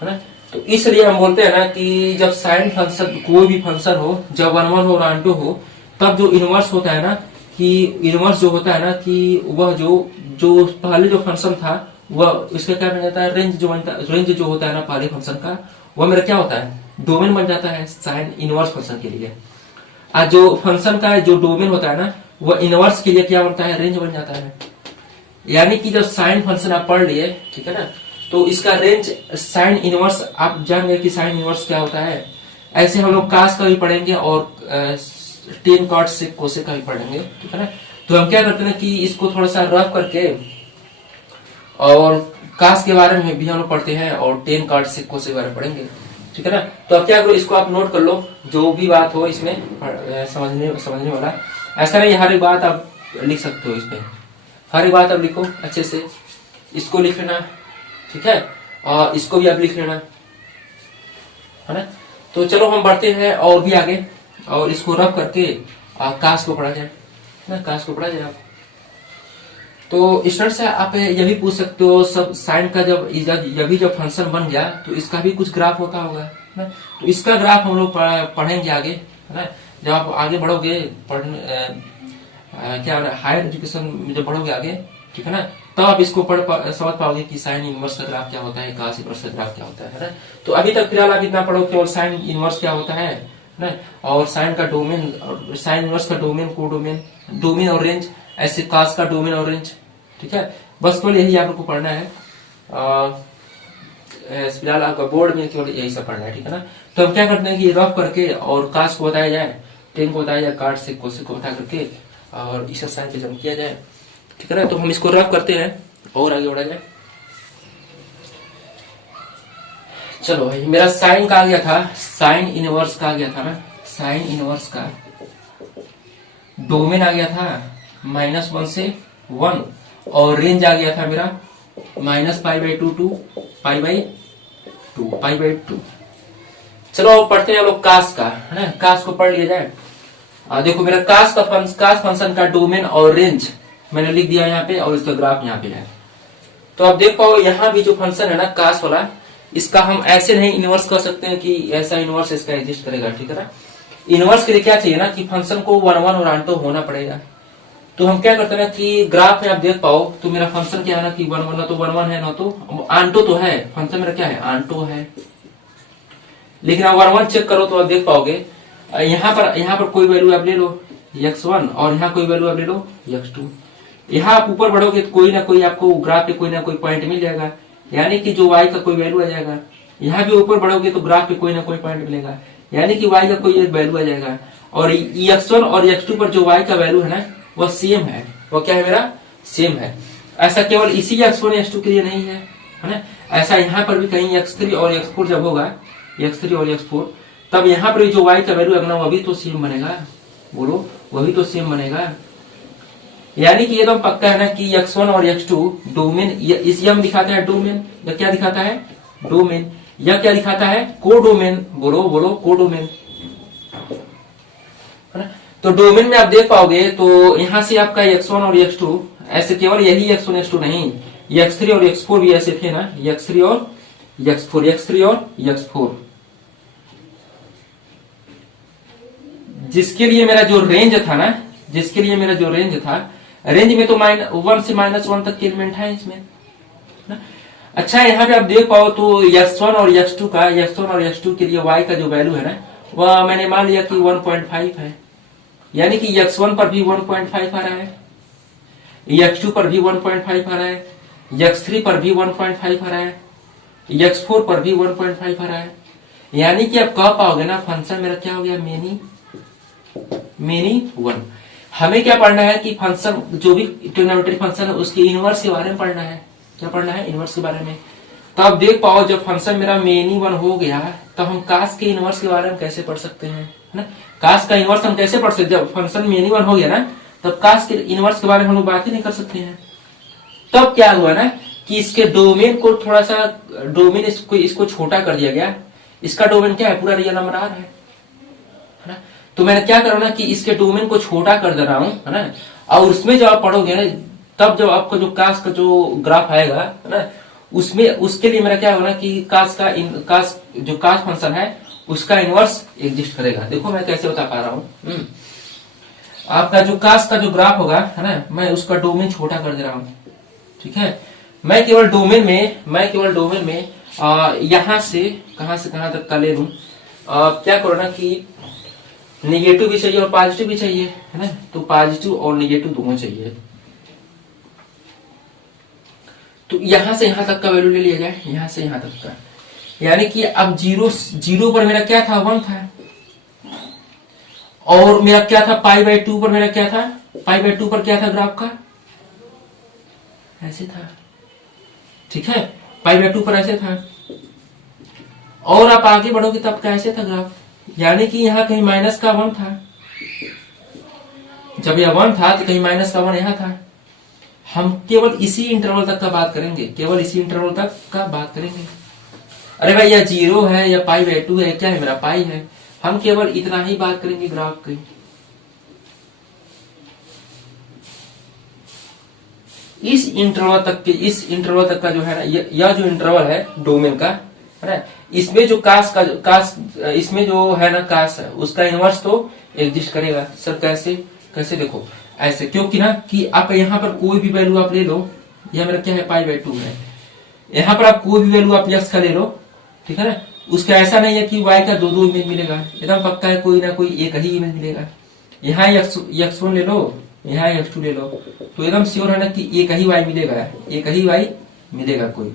है ना। तो इसलिए हम बोलते हैं ना कि जब साइन फंक्शन, कोई भी फंक्शन हो, जब 1 1 हो रांटो हो, तब जो इनवर्स होता है ना, कि इनवर्स जो होता है ना, कि वह जो पहले जो फंक्शन था वह इसका क्या बन जाता है, रेंज जो होता है ना पहले फंक्शन का, वह मेरा क्या होता है, डोमेन बन जाता है साइन इनवर्स फंक्शन के लिए। आज जो फंक्शन का जो डोमेन होता है ना, वह इनवर्स के लिए क्या बनता है, रेंज बन जाता है। यानी कि जब साइन फंक्शन आप पढ़ लिए, ठीक है ना, तो इसका रेंज साइन इनवर्स, आप जान गए कि साइन इनवर्स क्या होता है। ऐसे हम लोग कास का भी पढ़ेंगे और टेन कॉट से कोसे का भी पढ़ेंगे, ठीक है ना। तो हम क्या करते हैं कि इसको थोड़ा सा रफ करके, और कास के बारे में भी हम लोग पढ़ते हैं और टेन कॉट से कोसे के बारे में पढ़ेंगे, ठीक है ना। तो अब क्या करो, इसको आप नोट कर लो, जो भी बात हो इसमें समझने वाला। ऐसा नहीं हर एक बात आप लिख सकते हो इसमें, हर एक बात आप लिखो अच्छे से, इसको लिख लेना, ठीक है, और इसको भी आप लिख लेना, है ना। तो चलो हम बढ़ते हैं और भी आगे, और इसको रफ करके कास को पढ़ा जाए ना, कास को पढ़ा जाए आप। तो स्टूडेंट से आप ये भी पूछ सकते हो, सब साइन का जब फंक्शन बन गया तो इसका भी कुछ ग्राफ होता होगा ना। तो इसका ग्राफ हम लोग पढ़ेंगे आगे, है ना। जब आप आगे बढ़ोगे क्या हायर एजुकेशन में जब बढ़ोगे आगे, ठीक है ना, तब आप इसको समझ पाओगे कि साइन इनवर्स का ग्राफ क्या होता है, कास इनवर्स का ग्राफ क्या होता है ना। तो अभी तक फिलहाल आप इतना पढ़ो केवल साइन इनवर्स क्या होता है ना, और साइन का डोमेन, साइन इनवर्स का डोमेन, डोमेन और रेंज, ऐसे कास का डोमेन और रेंज, ठीक है। बस केवल यही आप लोग को पढ़ना है, फिलहाल आपका बोर्ड में केवल यही सब पढ़ना है, ठीक है ना। तो हम क्या करते हैं कि रफ करके और कास को बताया जाए, टेन को बताया जाए, कार्ड से कोसे को उठा करके, और इस साइन पे जम किया जाए, ठीक है ना। तो हम इसको रफ करते हैं और आगे बढ़ा जाए। चलो भाई, मेरा साइन का आ गया था, साइन इनवर्स का आ गया था ना, साइन इनवर्स का डोमेन आ गया था -1 से 1, और रेंज आ गया था मेरा -π/2 टू π/2। चलो पढ़ते हैं लोग कास का, है ना, कास को पढ़ लिया जाए। देखो मेरा कास फंक्शन का डोमेन और रेंज मैंने लिख दिया यहाँ पे, और इसका ग्राफ यहाँ पे है। तो आप देख पाओ यहाँ भी जो फंक्शन है ना कास वाला, इसका हम ऐसे नहीं इनवर्स कर सकते हैं कि ऐसा इनवर्स इसका एग्जिस्ट करेगा, ठीक है ना। इनवर्स के लिए क्या चाहिए ना कि फंक्शन को 1 1 और आंटो होना पड़ेगा। तो हम क्या करते हैं ना कि ग्राफ में आप देख पाओ, तो मेरा फंक्शन क्या है ना कि 1 1 ना तो 1 1 है, ना तो आंटो तो है, फंक्शन मेरा क्या है, आंटो है। लेकिन आप 1 1 चेक करो तो आप देख पाओगे, यहाँ पर कोई वैल्यू आप ले लो x1, और यहाँ कोई वैल्यू आप ले लो x2। यहाँ आप ऊपर बढ़ोगे तो कोई ना कोई आपको ग्राफ पे कोई ना कोई पॉइंट मिल जाएगा, यानी कि जो y का कोई वैल्यू आ जाएगा। यहाँ भी ऊपर बढ़ोगे तो ग्राफ पे कोई ना कोई पॉइंट मिलेगा, यानी कि y का कोई एक वैल्यू आ जाएगा। और x1 और x2 पर जो y का वैल्यू है ना, वह सेम है, वो क्या है मेरा, सेम है। ऐसा केवल इसी x1 x2 के लिए नहीं है, है ना। ऐसा यहाँ पर भी कहीं x3 और x4 जब होगा, x3 और x4, तब यहाँ पर जो y का वैल्यू है ना, वह भी तो सेम बनेगा, बोलो वही तो सेम बनेगा। यानी कि एकदम पक्का है ना कि x1 और x2 डोमेन, इस यम दिखाता है डोमेन, या क्या दिखाता है, डोमेन, या क्या दिखाता है, कोडोमेन, बोलो कोडोमेन, है ना। तो डोमेन में आप देख पाओगे, तो यहाँ से आपका x1 और x2, ऐसे केवल यही x1 x2 नहीं, x3 और x4 भी ऐसे थे ना, x3 और x4, जिसके लिए मेरा जो रेंज था ना, रेंज में तो -1 से -1 तक के एलिमेंट है इसमें ना। अच्छा यहाँ पे आप देख पाओ तो x1 और x2 के लिए y का जो वैल्यू है ना, वह मैंने मान लिया कि 1.5 है, यानी कि x1 पर भी 1.5 आ रहा है, x2 पर भी 1.5 आ रहा है, x3 पर भी 1.5 आ रहा है, x4 पर भी 1.5 आ रहा है। यानी कि आप कह पाओगे ना फंक्शन मेरा क्या हो गया, मेनी 1। हमें क्या पढ़ना है कि फंक्शन, जो भी ट्रिग्नोमेट्रिक फंक्शन है उसके इनवर्स के बारे में पढ़ना है। क्या पढ़ना है, इनवर्स के बारे में। तो आप देख पाओ जब फंक्शन मेरा मेनी 1 हो गया, तो हम कास के इनवर्स के बारे में कैसे पढ़ सकते हैं, है ना। कास का इनवर्स हम कैसे पढ़ सकते, जब फंक्शन मेनी 1 हो गया ना, तब कास के इनवर्स के बारे में हम लोग बात ही नहीं कर सकते हैं। तब क्या हुआ ना कि इसके डोमेन को थोड़ा सा, डोमेन इसको छोटा कर दिया गया। इसका डोमेन क्या है, पूरा रियल नंबर R है ना। तो मैंने क्या करा ना कि इसके डोमेन को छोटा कर दे रहा हूं, है ना, और उसमें जब आप पढ़ोगे ना, तब जब आपका जो कास का जो ग्राफ आएगा है ना, उसमें उसके लिए मेरा क्या होगा ना कि कास जो कास फंक्शन है उसका इनवर्स एग्जिस्ट करेगा। देखो मैं कैसे बता पा रहा हूँ। आपका जो कास का जो ग्राफ होगा है ना, मैं उसका डोमेन छोटा कर दे रहा हूँ, ठीक है। मैं केवल डोमेन में यहां से कहां तक का ले लूं। क्या करो ना कि नेगेटिव भी चाहिए और पॉजिटिव भी चाहिए, है ना, तो पॉजिटिव और नेगेटिव दोनों चाहिए। तो यहां से यहां तक का वैल्यू ले लिया जाए, यहां से यहां तक का, यानी कि अब जीरो पर मेरा क्या था, 1 था, और मेरा क्या था π/2 पर मेरा क्या था, π/2 पर क्या था ग्राफ का, ऐसे था, ठीक है, π/2 पर ऐसे था। और आप आगे बढ़ोगे तब कैसे था ग्राफ, यानी कि यहाँ कहीं माइनस का 1 था, जब यह 1 था तो कहीं माइनस का 1 यहाँ था। हम केवल इसी इंटरवल तक का बात करेंगे, केवल इसी इंटरवल तक का बात करेंगे। अरे भाई यह 0 है या π/2 है, क्या है मेरा पाई है, हम केवल इतना ही बात करेंगे ग्राफ की। इस इंटरवल तक का जो है ना, यह जो इंटरवल है डोमेन का, है ना, इसमें जो इसमें जो है ना कास है, उसका इनवर्स तो एग्जिस्ट करेगा। सर कैसे कैसे, देखो ऐसे, क्योंकि ना कि आप यहाँ पर कोई भी वैल्यू आप ले लो, यह मेरा क्या है π/2 है, यहाँ पर आप कोई भी वैल्यू आप x का ले लो, ठीक है ना, उसका ऐसा नहीं है कि y का दो इमेज मिलेगा, एकदम पक्का है कोई ना कोई एक ही इमेज मिलेगा। यहाँ x1 ले लो, यहाँ x2 ले लो, तो एकदम श्योर है ना कि एक ही y मिलेगा, एक ही y मिलेगा कोई।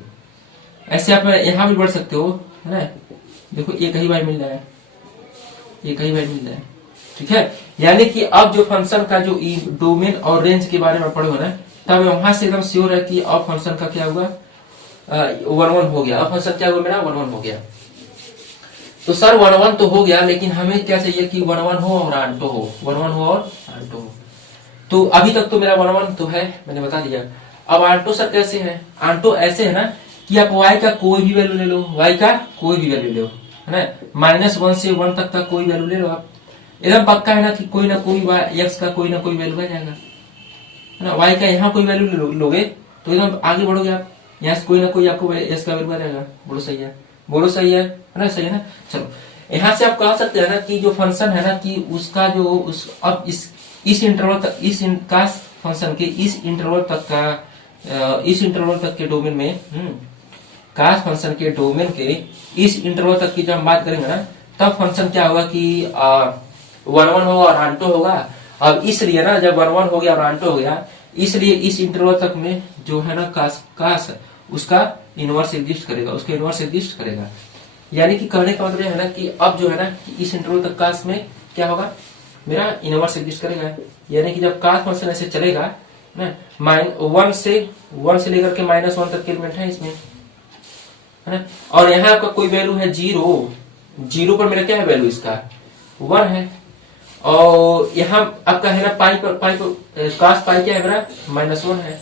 ऐसे आप यहाँ भी बढ़ सकते हो, है ना, देखो एक ही y मिल रहा है, एक ही y मिल रहा है, ठीक है। यानी कि अब जो फंक्शन का जो डोमेन और रेंज के बारे में पढ़ोगे ना, तब वहां से एकदम श्योर है कि अब फंक्शन का क्या हुआ, 1 हो गया। अब फंक्शन क्या हुआ मेरा, 1 हो गया। तो सर 1 तो हो गया, लेकिन हमें क्या चाहिए कि 1 हो और आंटो हो, 1 हो और आंटो हो। तो अभी तक तो मेरा 1 तो है, मैंने बता दिया। अब आंटो सर कैसे है, आंटो ऐसे है ना कि आप y का कोई भी वैल्यू ले लो, y का कोई भी वैल्यू ले लो, है ना, -1 से 1 तक का कोई वैल्यू ले लो आप, एकदम पक्का है ना कि कोई ना कोई x का कोई ना कोई वैल्यू आ जाएगा, है ना। y का यहाँ कोई वैल्यू लोगे तो एकदम आगे बढ़ोगे आप, यहाँ से कोई ना कोई आपको s का वैल्यू आ जाएगा। बोलो सही है, बोलो सही है ना, सही है ना। चलो यहाँ से आप कह सकते हैं ना कि जो फंक्शन है ना कि उसका जो अब इस इंटरवल तक, इस कास फंक्शन के इस इंटरवल तक का, इस इंटरवल तक के डोमेन में, कास फंक्शन के डोमेन के इस इंटरवल तक की जब हम बात करेंगे ना, तब फंक्शन क्या होगा कि 1 होगा और आंटो होगा। अब इसलिए ना जब 1 हो गया और आंटो हो गया, इसलिए इस इंटरवल तक में जो है ना कास उसका इनवर्स एग्जिस्ट करेगा, उसका इनवर्स एग्जिस्ट करेगा। यानी कि कहने का मतलब है ना कि अब जो है ना कि इस इंटरवल तक कास में क्या होगा, मेरा इनवर्स एग्जिस्ट करेगा। यानी कि जब कास फंक्शन ऐसे चलेगा ना, 1 से लेकर के -1 तक के एलिमेंट है इसमें, है ना, और यहाँ आपका कोई वैल्यू है 0 पर मेरा क्या है वैल्यू, इसका 1 है, और यहाँ आपका है ना पाई पर कास पाई क्या है मेरा, -1 है।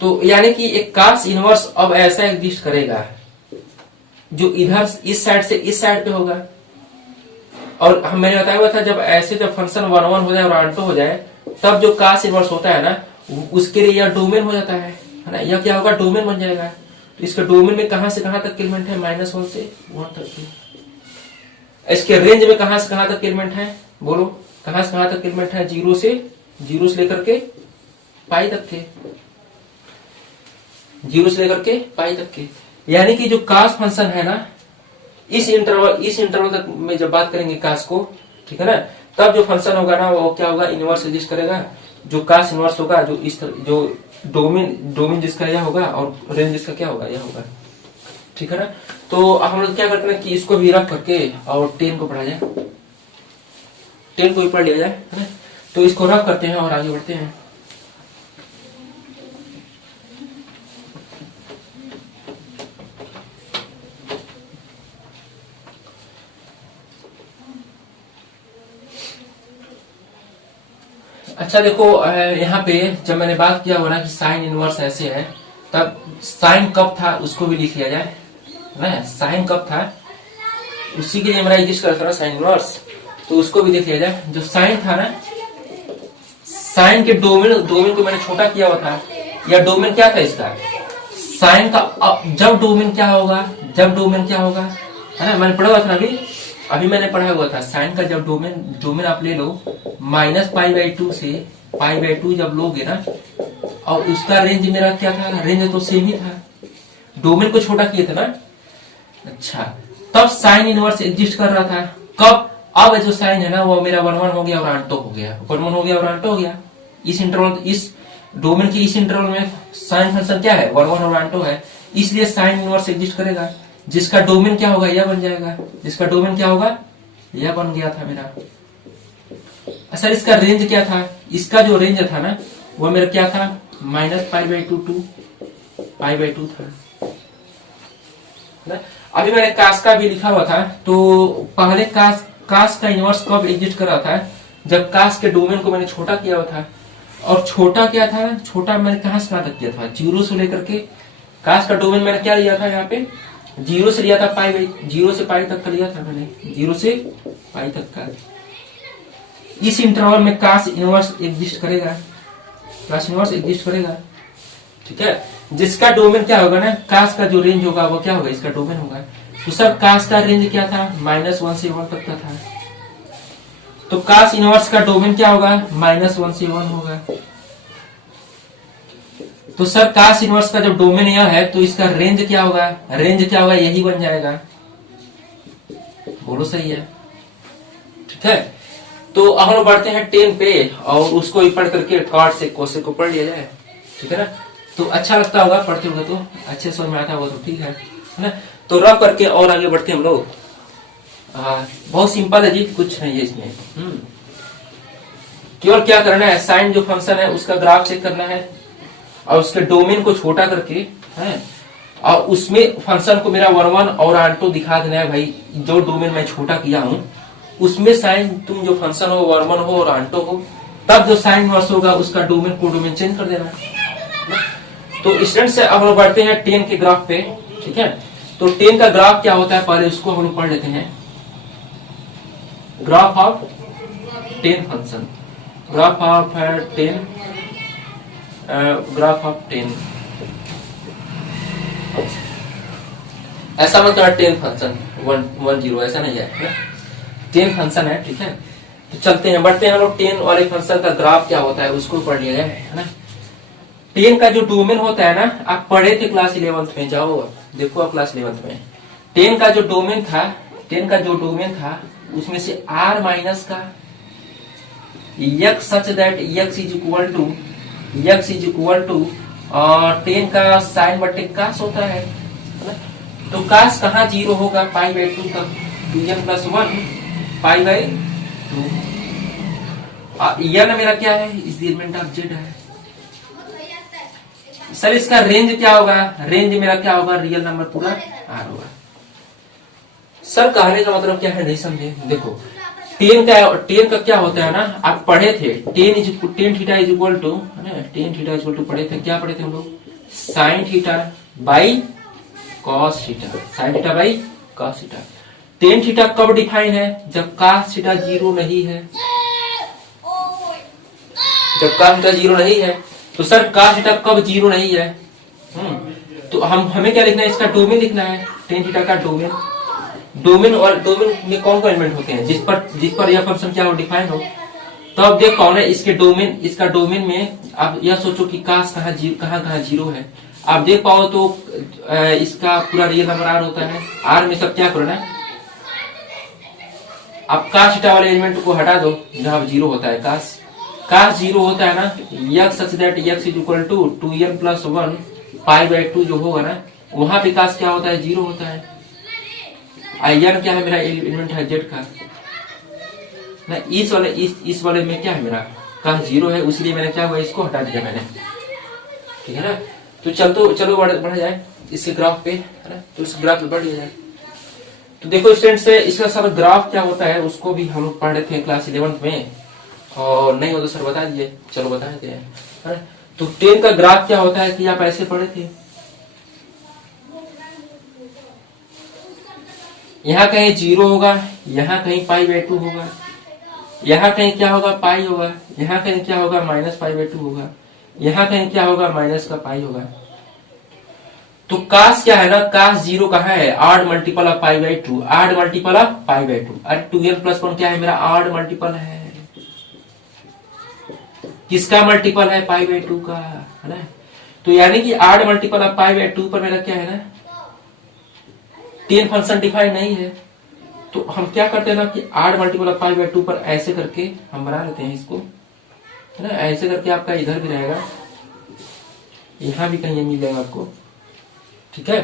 तो यानी कि एक कास इनवर्स अब ऐसा एग्जिस्ट करेगा जो इधर इस साइड से इस साइड पे होगा। और मैंने बताया हुआ था जब ऐसे जब फंक्शन 1 हो जाए और आंटो हो जाए, तब जो कास इनवर्स होता है ना, उसके लिए यह डोमेन हो जाता है ना, यह क्या होगा, डोमेन बन जाएगा। तो इसके डोमेन में कहां से कहां तक एलिमेंट है, -1 से 1 तक के। इसके रेंज में कहां से कहां तक एलिमेंट है, बोलो कहां से कहां तक एलिमेंट है, 0 से लेकर के पाई तक के, 0 से लेकर के पाई तक के। यानी कि जो कास फंक्शन है ना, इस इंटरवल तक में जब बात करेंगे कास को, ठीक है ना, तब जो फंक्शन होगा ना वो क्या होगा, इनवर्स एग्जिस्ट करेगा। जो कास इनवर्स होगा, जो डोमेन जिसका यह होगा और रेंज जिसका क्या होगा, यह होगा, ठीक है ना। तो हम लोग क्या करते हैं कि इसको भी रख करके और 10 को पढ़ा जाए, 10 को भी पढ़ लिया जाए, है ना। तो इसको रख करते हैं और आगे बढ़ते हैं। अच्छा देखो, यहाँ पे जब मैंने बात किया हुआ ना कि साइन इनवर्स ऐसे है, तब साइन कब था उसको भी लिख लिया जाए ना, साइन कब था उसी के लिए मेरा एग्जिस्ट करता था साइन इनवर्स, तो उसको भी देख लिया जाए। जो साइन था ना, साइन के डोमेन को मैंने छोटा किया हुआ था, या डोमेन क्या था इसका साइन का। जब डोमेन क्या होगा, है ना, मैंने पढ़ा हुआ था अभी मैंने पढ़ा हुआ था साइन का। जब डोमेन आप ले लो -π/2 से π/2 जब लोगे ना, और उसका रेंज मेरा क्या था, रेंज तो सेम ही था, डोमेन को छोटा किए थे ना। अच्छा, तब साइन इनवर्स एग्जिस्ट कर रहा था। कब? अब जो साइन है ना वो मेरा 1 1 हो गया और आंटो हो गया, 1 1 हो गया और आंटो हो गया। इस इंटरवल, इस डोमेन के इस इंटरवल में साइन फंक्शन क्या है, 1 1 और आंटो है, इसलिए साइन इनवर्स एग्जिस्ट करेगा। जिसका डोमेन क्या होगा, यह बन जाएगा। जिसका डोमेन क्या होगा, यह बन गया था मेरा। सर इसका रेंज क्या था, इसका जो रेंज था ना वो मेरा क्या था, -π/2 to π/2 था ना? अभी मैंने कास का भी लिखा हुआ था, तो पहले कास का इनवर्स कब एग्जिस्ट कर रहा था, जब कास के डोमेन को मैंने छोटा किया हुआ था। और छोटा क्या था, छोटा मैंने कहां से कहां तक किया था, 0 से लेकर के। कास का डोमेन मैंने क्या लिया था, यहाँ पे 0 से लिया था, 0 से पाई तक का लिया था मैंने, 0 से पाई तक का। इस इंटरवल में कास इनवर्स एग्जिस्ट करेगा, ठीक है। जिसका डोमेन क्या होगा ना, कास का जो रेंज होगा वो क्या होगा, इसका डोमेन होगा। तो सर कास का रेंज क्या था, -1 से 1 तक का था। तो कास इनवर्स का डोमेन क्या होगा, -1 से 1 होगा। तो सर कास इनवर्स का जब डोमेन यह है तो इसका रेंज क्या होगा, यही बन जाएगा। बोलो सही है, ठीक है। तो अब हम बढ़ते हैं 10 पे, और उसको ही पढ़ करके कार्ड से क्वेश्चन को पढ़ लिया जाए, ठीक है ना। तो अच्छा लगता होगा, पढ़ते होगा तो अच्छे समझ में आता होगा तो ठीक है ना। तो रफ करके और आगे बढ़ते हैं हम लोग। बहुत सिंपल है जी, कुछ नहीं है इसमें। केवल क्या करना है, साइन जो फंक्शन है उसका ग्राफ चेक करना है, और उसके डोमेन को छोटा करके है, और उसमें फंक्शन को मेरा 1 1 और आंटो दिखा देना है। भाई जो डोमेन मैं छोटा किया हूं उसमें साइन तुम जो फंक्शन हो 1 1 हो और आंटो हो, तब जो साइन वर्स होगा उसका डोमेन को डोमेन चेंज कर देना है। तो स्टूडेंट से अब हम बढ़ते हैं 10 के ग्राफ पे, ठीक है। तो 10 का ग्राफ क्या होता है, पहले उसको हम पढ़ लेते हैं। Graph of 10 function, graph of 10, graph of 10, ऐसा मतलब 10 फंक्शन 1 0, ऐसा नहीं है, 10 फंक्शन है, ठीक है। तो चलते हैं, बढ़ते हैं हम लोग 10 वाले फंक्शन का ग्राफ क्या होता है उसको पढ़ लिया जाए, है ना। 10 का जो डोमेन होता है ना, आप पढ़े थे क्लास 11th में, जाओ देखो आप क्लास 11th में 10 का जो डोमेन था, उसमें से r माइनस का x such that x is equal to 10 का साइन बटे कास होता है ना। तो कास कहाँ 0 होगा, π/2 तक, 2n + 1 π/2। n मेरा क्या है, इस एलिमेंट ऑफ z है। सर इसका रेंज क्या होगा, रेंज मेरा क्या होगा, रियल नंबर पूरा r होगा। सर कहने का मतलब क्या है, नहीं समझे। देखो 10 का क्या होता है ना, आप पढ़े थे tan theta is equal to, tan theta equal to पढ़े थे, क्या पढ़े थे हम लोग, sine theta by cos theta, sine theta by cos theta. tan theta कब डिफाइन है, जब cos थीटा 0 नहीं है, जब cos थीटा 0 नहीं है। तो सर cos थीटा कब 0 नहीं है, तो हमें क्या लिखना है, इसका डोमेन लिखना है, tan थीटा का डोमेन और डोमेन में कौन कौन एलिमेंट होते हैं, जिस पर यह फंक्शन क्या हो, डिफाइन हो। तो अब देख पाओ ना, इसका डोमेन में आप यह सोचो कि कास कहाँ 0 है। आप देख पाओ तो इसका पूरा रियल नंबर r होता है। r में सब क्या करो ना, आप कास थीटा वाले एलिमेंट को हटा दो जहां 0 होता है, कास 0 होता है ना, x such that x is equal to 2n + 1 π/2 जो होगा ना, वहां पे कास क्या होता है, 0 होता है। n क्या है, मेरा एलिमेंट है z का ना। इस वाले में क्या है, मेरा कास 0 है, इसलिए मैंने क्या हुआ, इसको हटा दिया मैंने, ठीक है ना। तो चलो बढ़ा जाए इसके ग्राफ पे, है ना। तो इस ग्राफ पे बढ़ जाए। तो देखो स्टूडेंट से इसका सर ग्राफ क्या होता है उसको भी हम लोग पढ़ रहे थे क्लास 11th में, और नहीं हो तो सर बता दीजिए, चलो बता देते हैं। तो 10 का ग्राफ क्या होता है कि आप ऐसे पढ़े थे, यहाँ कहीं 0 होगा, यहाँ कहीं π/2 होगा, यहाँ कहीं क्या होगा, पाई होगा, यहाँ कहीं क्या होगा माइनस पाई बाई टू होगा, यहाँ कहीं क्या होगा माइनस का पाई होगा। तो कास क्या है ना, कास जीरो कहाँ है, odd multiple of pi by two, odd multiple of pi by two. अरे 2n प्लस 1 क्या है मेरा, आड मल्टीपल है, किसका मल्टीपल है, पाई बाई टू का, है ना। तो यानी कि odd multiple of pi by two पर मेरा क्या है ना, 10 फंक्शन डिफाइन नहीं है। तो हम क्या करते हैं ना कि odd multiple of pi by two पर ऐसे करके हम बना लेते हैं इसको, है ना। ऐसे करके आपका इधर भी रहेगा, यहां भी कहीं मिल जाएगा आपको, ठीक है।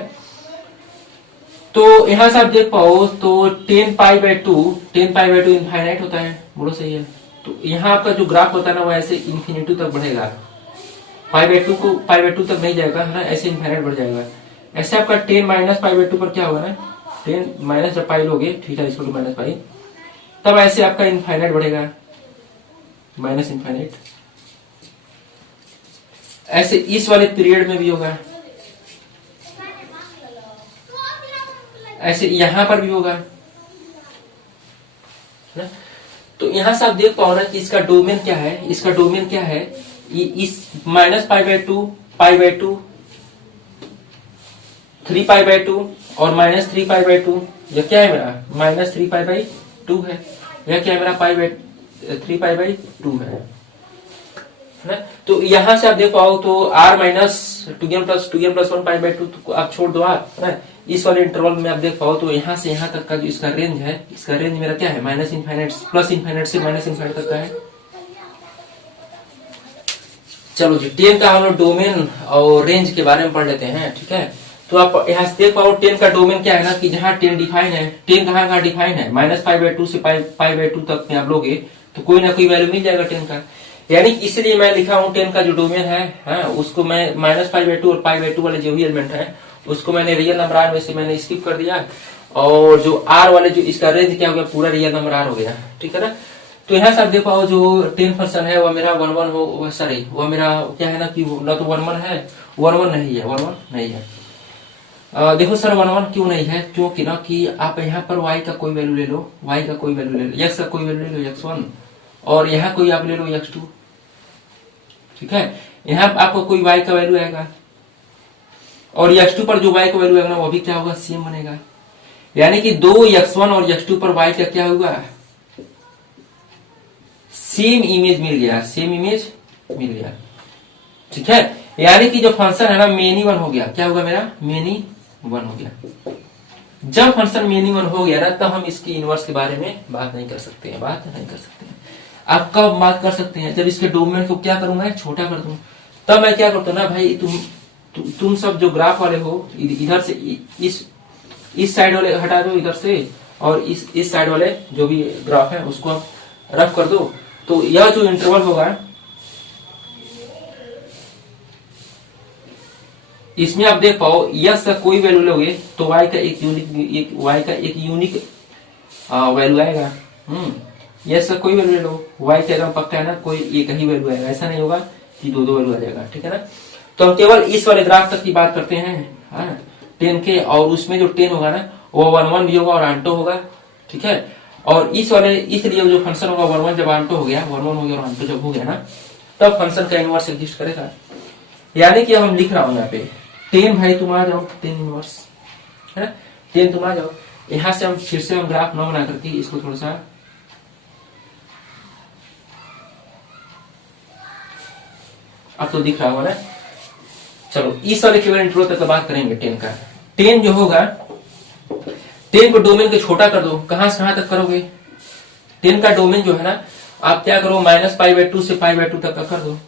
तो यहां से आप देख पाओ तो 10 पाई बाई टू इनफाइनाइट होता है, बोलो सही है। तो यहाँ आपका जो ग्राफ होता है ना वो ऐसे इन्फिनिटी तक बढ़ेगा, पाई बाई टू तक नहीं जाएगा, है ना, ऐसे इनफाइनाइट बढ़ जाएगा। ऐसे आपका 10 माइनस पाई बाई टू पर क्या होगा ना, 10 माइनस जब पाई लोगे, ठीक है, इसको माइनस पाई, तब ऐसे आपका इनफाइनाइट बढ़ेगा, माइनस इनफाइनाइट। ऐसे इस वाले पीरियड में भी होगा, ऐसे यहां पर भी होगा ना। तो यहां से आप देख पाओ ना कि इसका डोमेन क्या है, इसका डोमेन क्या है, इस minus pi by to, 3 pi by to और माइनस 3 पाई बाई टू, यह क्या है मेरा माइनस 3 पाई बाई टू है, यह क्या है मेरा 3 पाई बाई टू है ना। तो यहां से आप देख पाओ तो r minus 2n plus 1 pi by to आप छोड़ दो आप, है ना। इस वाले इंटरवल में आप देख पाओ तो यहां से यहां तक का जो इसका रेंज है, इसका रेंज मेरा क्या है, माइनस इनफाइनाइट प्लस इनफाइनाइट से माइनस इनफाइनाइट तक का है। चलो जी, 10 का हम लोग डोमेन और रेंज के बारे में पढ़ लेते हैं, ठीक है। तो आप यहाँ से देख पाओ 10 का डोमेन क्या है ना कि जहां 10 डिफाइन है, 10 कहाँ डिफाइन है, माइनस पाई बाई टू से पाई बाई टू तक में आप लोगे तो कोई ना कोई वैल्यू मिल जाएगा 10 का। यानी इसलिए मैं लिखा हूं 10 का जो डोमेन है, उसको मैं माइनस पाई बाई टू और पाई बाई टू वाले जो भी एलिमेंट है उसको मैंने रियल नंबर आर में से मैंने स्किप कर दिया, और जो आर वाले जो इसका रेंज क्या हो गया, पूरा रियल नंबर आर हो गया, ठीक है ना। तो यहाँ से आप देख पाओ जो 10% है वह मेरा 11 हो, सॉरी वह मेरा क्या है ना कि ना तो 11 है, 11 नहीं है, 11 नहीं है। देखो सर 11 क्यों नहीं है, क्योंकि ना कि आप यहाँ पर y का कोई वैल्यू ले लो, y का कोई वैल्यू ले लो, x का कोई वैल्यू ले लो x1, और यहाँ कोई आप ले लो x2, ठीक है। यहाँ आपको कोई y का वैल्यू आएगा और x2 पर जो y का वैल्यू आएगा ना वो भी क्या होगा, सेम बनेगा। यानी कि दो x1 और x2 पर y का क्या होगा, सेम इमेज मिल गया, सेम इमेज मिल गया, ठीक है। यानी कि जो फंक्शन है ना मेनी वन हो गया, क्या होगा मेरा, मेनी वन हो गया। जब फंक्शन मेनी वन हो गया ना तब हम इसकी इनवर्स के बारे में बात नहीं कर सकते हैं, बात नहीं कर सकते हैं। आप कब बात कर सकते हैं, जब इसके डोमेन को क्या करूंगा, छोटा कर दूं, तब मैं क्या करता हूँ ना भाई, तुम सब जो ग्राफ वाले हो इधर से इस साइड वाले हटा दो इधर से, और इस साइड वाले जो भी ग्राफ है उसको आप रफ कर दो। तो यह जो इंटरवल होगा इसमें आप देख पाओ यस का कोई वैल्यू लोगे तो y का एक यूनिक वैल्यू आएगा। यस का कोई वैल्यू ले लो, y का एकदम पक्का है ना, कोई एक ही वैल्यू आएगा, ऐसा नहीं होगा कि दो वैल्यू आ जाएगा, ठीक है ना। तो हम केवल इस वाले ग्राफ तक की बात करते हैं 10 के, और उसमें जो 10 होगा ना वो 1 भी होगा और आंटो होगा, ठीक है। और इस वाले इसलिए जो फंक्शन होगा 1 जब आंटो हो गया, 1 हो गया और आंटो जब हो गया ना तब फंक्शन का इनवर्स एग्जिस्ट करेगा। यानी कि हम लिख रहा हूं यहाँ पे 10 भाई तुम आ जाओ, 10 इनवर्स है ना, 10 तुम आ जाओ। यहां से हम फिर से हम ग्राफ न बना करके इसको थोड़ा सा अब तो दिख रहा होगा ना। चलो इस वाले केवल इंट्रो तक बात करेंगे 10 का। 10 जो होगा 10 को डोमेन को छोटा कर दो, कहां से कहां तक करोगे, 10 का डोमेन जो है ना आप क्या करो माइनस पाई बाई टू से पाई बाई टू तक का कर दो।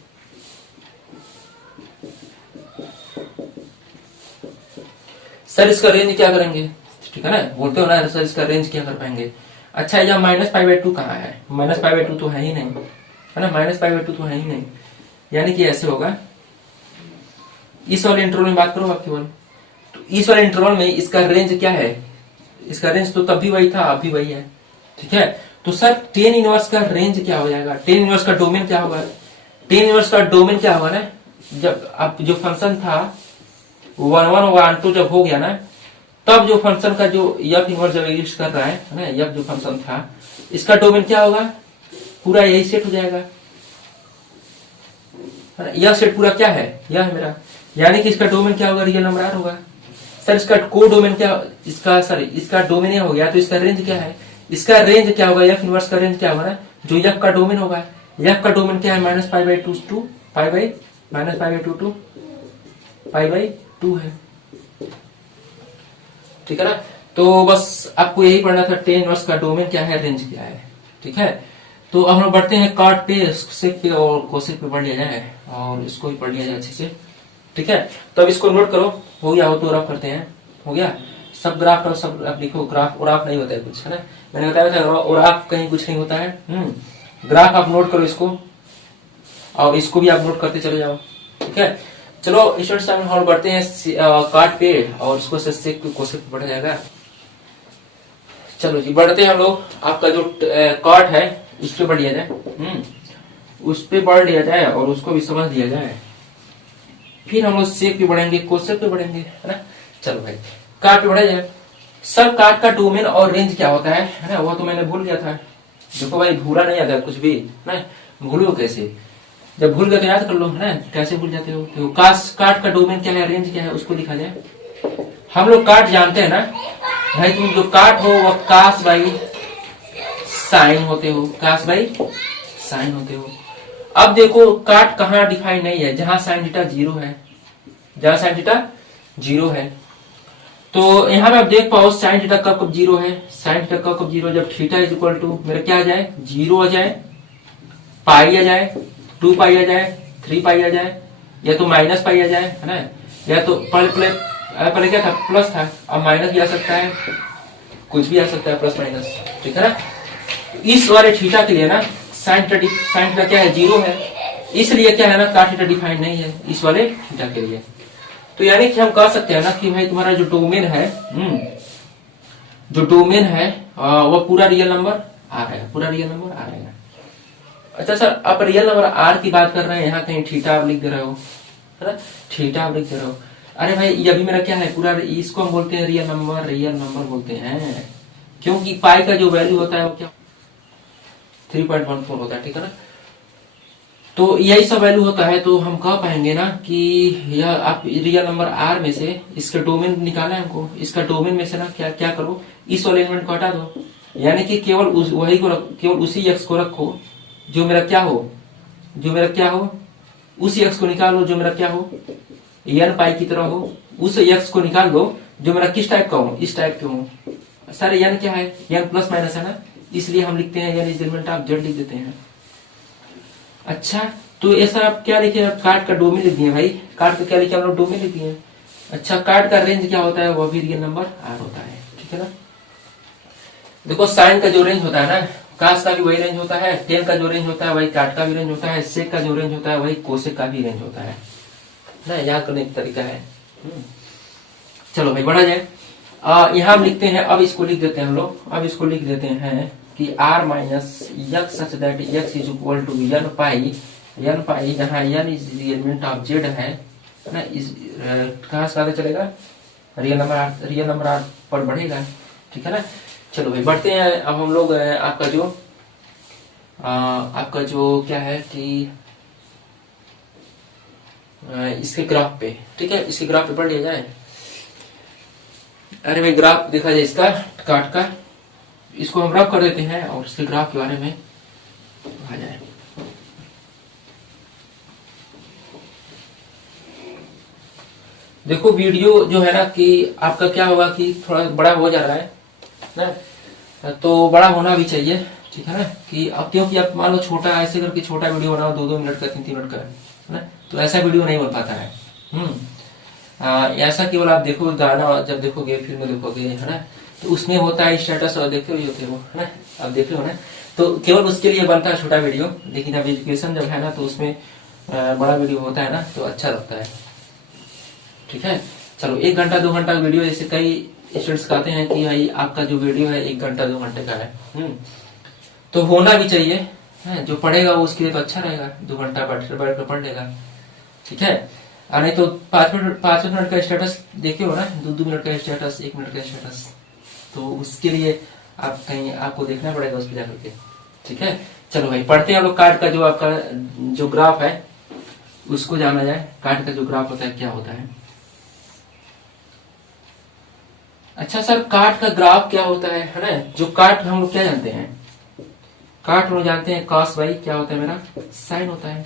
सर इसका रेंज क्या करेंगे, ठीक है ना, बोलते हो ना सर इसका रेंज क्या कर पाएंगे। अच्छा यह माइनस पाई बाई टू कहाँ है, माइनस पाई बाई टू तो है ही नहीं, है ना, माइनस पाई बाई टू तो है ही नहीं। यानी कि ऐसे होगा, इस वाले इंटरवल में बात करो आप केवल, तो इस वाले इंटरवल में इसका रेंज क्या है, इसका रेंज तो तब भी वही था अब भी वही है, ठीक है। तो सर 10 इनवर्स का रेंज क्या हो जाएगा, 10 इनवर्स का डोमेन क्या होगा, 10 इनवर्स का डोमेन क्या होगा ना, जब आप जो फंक्शन था 1 जब हो गया ना तब जो फंक्शन का जो एफ इनवर्स जब एग्जिस्ट कर रहा है ना, एफ जो फंक्शन था इसका डोमेन क्या होगा, पूरा यही सेट हो जाएगा, यह सेट पूरा क्या है, यह है मेरा, यानी कि इसका डोमेन क्या होगा, रियल नंबर आर होगा। सर इसका को डोमेन क्या, इसका डोमेन यह हो गया, तो इसका रेंज क्या है, इसका रेंज क्या होगा, एफ इनवर्स का रेंज क्या होगा ना, जो एफ का डोमेन होगा, एफ का डोमेन क्या है, minus pi by to pi by minus pi by to pi by 2 है, ठीक है ना। तो बस आपको यही पढ़ना था, टेन इनवर्स का डोमेन क्या है, रेंज क्या है, ठीक है। तो अब हम बढ़ते हैं कार्ड पे, सेक पे और कोसेक पे पढ़ लिया जाए और इसको भी पढ़ लिया जाए अच्छे से, ठीक है। तो अब इसको नोट करो, हो गया हो तो रफ करते हैं, हो गया सब ग्राफ और सब आप लिखो, ग्राफ और आप नहीं होता है कुछ, है ना, मैंने बताया था और आप कहीं कुछ नहीं होता है। ग्राफ आप नोट करो इसको और इसको भी आप नोट करते चले जाओ, ठीक है। चलो स्टूडेंट्स हम बढ़ते हैं कार्ड पे और इसको सेक पे कोसेक पे पढ़ा जाएगा। चलो जी बढ़ते हैं हम लोग, आपका जो कार्ड है इस पे पढ़ लिया जाए, उस पे पढ़ लिया जाए और उसको भी समझ लिया जाए, फिर हम लोग सेक पे बढ़ेंगे, कोसेक पे बढ़ेंगे, है ना। चलो भाई कार्ड पे बढ़ा जाए। सर कार्ड का डोमेन और रेंज क्या होता है ना, वो तो मैंने भूल गया था। देखो भाई भूला नहीं आता कुछ भी ना, भूलो कैसे, जब भूल गए तो याद कर लो, है ना, कैसे भूल जाते हो। तो कार्ड का डोमेन क्या है, रेंज क्या है, उसको लिखा जाए। हम लोग कार्ड जानते हैं ना भाई, तुम जो कार्ड हो वो कास बाई साइन होते हो, कास बाई साइन होते हो। अब देखो कार्ड कहाँ डिफाइन नहीं है, जहां साइन थीटा 0 है, जहां साइन थीटा 0 है। तो यहाँ पे आप देख पाओ साइन थीटा कब 0 है, साइन थीटा कब 0, जब थीटा इज इक्वल टू मेरा क्या आ जाए, 0 आ जाए, पाई आ जाए, 2 पाई आ जाए, 3 पाई आ जाए, या तो माइनस पाई आ जाए, है ना, या तो पहले क्या था, प्लस था, अब माइनस भी आ सकता है, कुछ भी आ सकता है, प्लस माइनस, ठीक है ना। इस वाले थीटा के लिए ना साइन थीटा क्या है, 0 है, इसलिए क्या है ना कॉट थीटा डिफाइन नहीं है इस वाले थीटा के लिए। तो यानी कि हम कह सकते हैं ना कि भाई तुम्हारा जो डोमेन है, जो डोमेन है वो पूरा रियल नंबर आ रहा है, पूरा रियल नंबर आ रहा है। अच्छा सर आप रियल नंबर आर की बात कर रहे हैं, यहाँ कहीं थीटा आप लिख दे रहे हो, है ना, थीटा आप लिख दे रहे हो। अरे भाई ये अभी मेरा क्या है, पूरा इसको हम बोलते हैं रियल नंबर बोलते हैं, क्योंकि पाई का जो वैल्यू होता है वो क्या 3.14 होता है, ठीक है ना। तो यही सब वैल्यू होता है, तो हम कह पाएंगे ना कि यह आप रियल नंबर आर में से इसका डोमेन निकाला है हमको, इसका डोमेन में से ना क्या क्या करो, इस वाले एलिमेंट को हटा दो, यानी कि केवल वही को केवल उसी एक्स को रखो जो मेरा क्या हो, उसी एक्स को निकालो जो मेरा क्या हो, एन पाई की तरह हो, उस एक्स को निकाल दो जो मेरा किस टाइप का हो, इस टाइप के हो। सर एन क्या है, एन प्लस माइनस है ना, इसलिए हम लिखते हैं n is element of z लिख देते हैं। अच्छा तो ऐसा आप क्या लिखे, कार्ड का डोमेन लिख दिए भाई, कार्ड का क्या लिखे हम लोग, डोमेन लिख दिए। अच्छा कार्ड का रेंज क्या होता है, वह भी रियल नंबर आर होता है, ठीक है ना। देखो साइन का जो रेंज होता है ना, कास का भी वही रेंज होता है, टेन का जो रेंज होता है वही कार्ड का भी रेंज होता है, सेक का जो रेंज होता है वही कोसेक का भी रेंज होता है ना, याद करने का तरीका है। चलो भाई बढ़ा जाए, यहाँ हम लिखते हैं, अब इसको लिख देते हैं हम लोग, अब इसको लिख देते हैं कि r minus X such that x is equal to N pi जहाँ n is the element of Z है ना, इस कहाँ से आगे चलेगा, रियल नंबर r पर बढ़ेगा, ठीक है ना। चलो भाई बढ़ते हैं, अब हम लोग आपका जो क्या है कि इसके ग्राफ पे, ठीक है, इसके ग्राफ पे पढ़ लिया जाए। अरे भाई ग्राफ देखा जाए इसका कार्ड का, इसको हम रफ कर देते हैं और इसके ग्राफ के बारे में आ जाए। देखो वीडियो जो है ना कि आपका क्या होगा कि थोड़ा बड़ा हो जा रहा है ना, तो बड़ा होना भी चाहिए, ठीक है ना, कि अब क्योंकि आप मान लो छोटा ऐसे करके छोटा वीडियो बनाओ 2-2 मिनट का 3-3 मिनट का, है ना, तो ऐसा वीडियो नहीं बन पाता है। ऐसा केवल आप देखोगे गाना, जब देखोगे फिल्म देखोगे, है ना, तो उसमें होता है स्टेटस और देखे हुए होते हो, है ना, आप देखे हो ना, तो केवल उसके लिए बनता है छोटा वीडियो। लेकिन अब एजुकेशन जब है ना तो उसमें बड़ा वीडियो होता है ना तो अच्छा लगता है, ठीक है। चलो 1 घंटा 2 घंटा वीडियो, जैसे कई स्टूडेंट्स कहते हैं कि भाई आपका जो वीडियो है 1 घंटा 2 घंटे का है, तो होना भी चाहिए, है, जो पढ़ेगा वो उसके लिए तो अच्छा रहेगा, 2 घंटा बैठ कर पढ़ लेगा, ठीक है। नहीं तो 5 मिनट का स्टेटस देखे हो ना, 2-2 मिनट का स्टेटस, 1 मिनट का स्टेटस, तो उसके लिए आप कहीं आपको देखना पड़ेगा उस पर जाकर के, ठीक है। चलो भाई पढ़ते हैं हम लोग कार्ड का जो आपका जो ग्राफ है, उसको जाना जाए, काट का जो ग्राफ होता है क्या होता है। अच्छा सर, काट का ग्राफ क्या होता है ना। जो काट हम लोग क्या जानते हैं, काट हम लोग जानते हैं कॉस बाई क्या होता है मेरा, साइन होता है।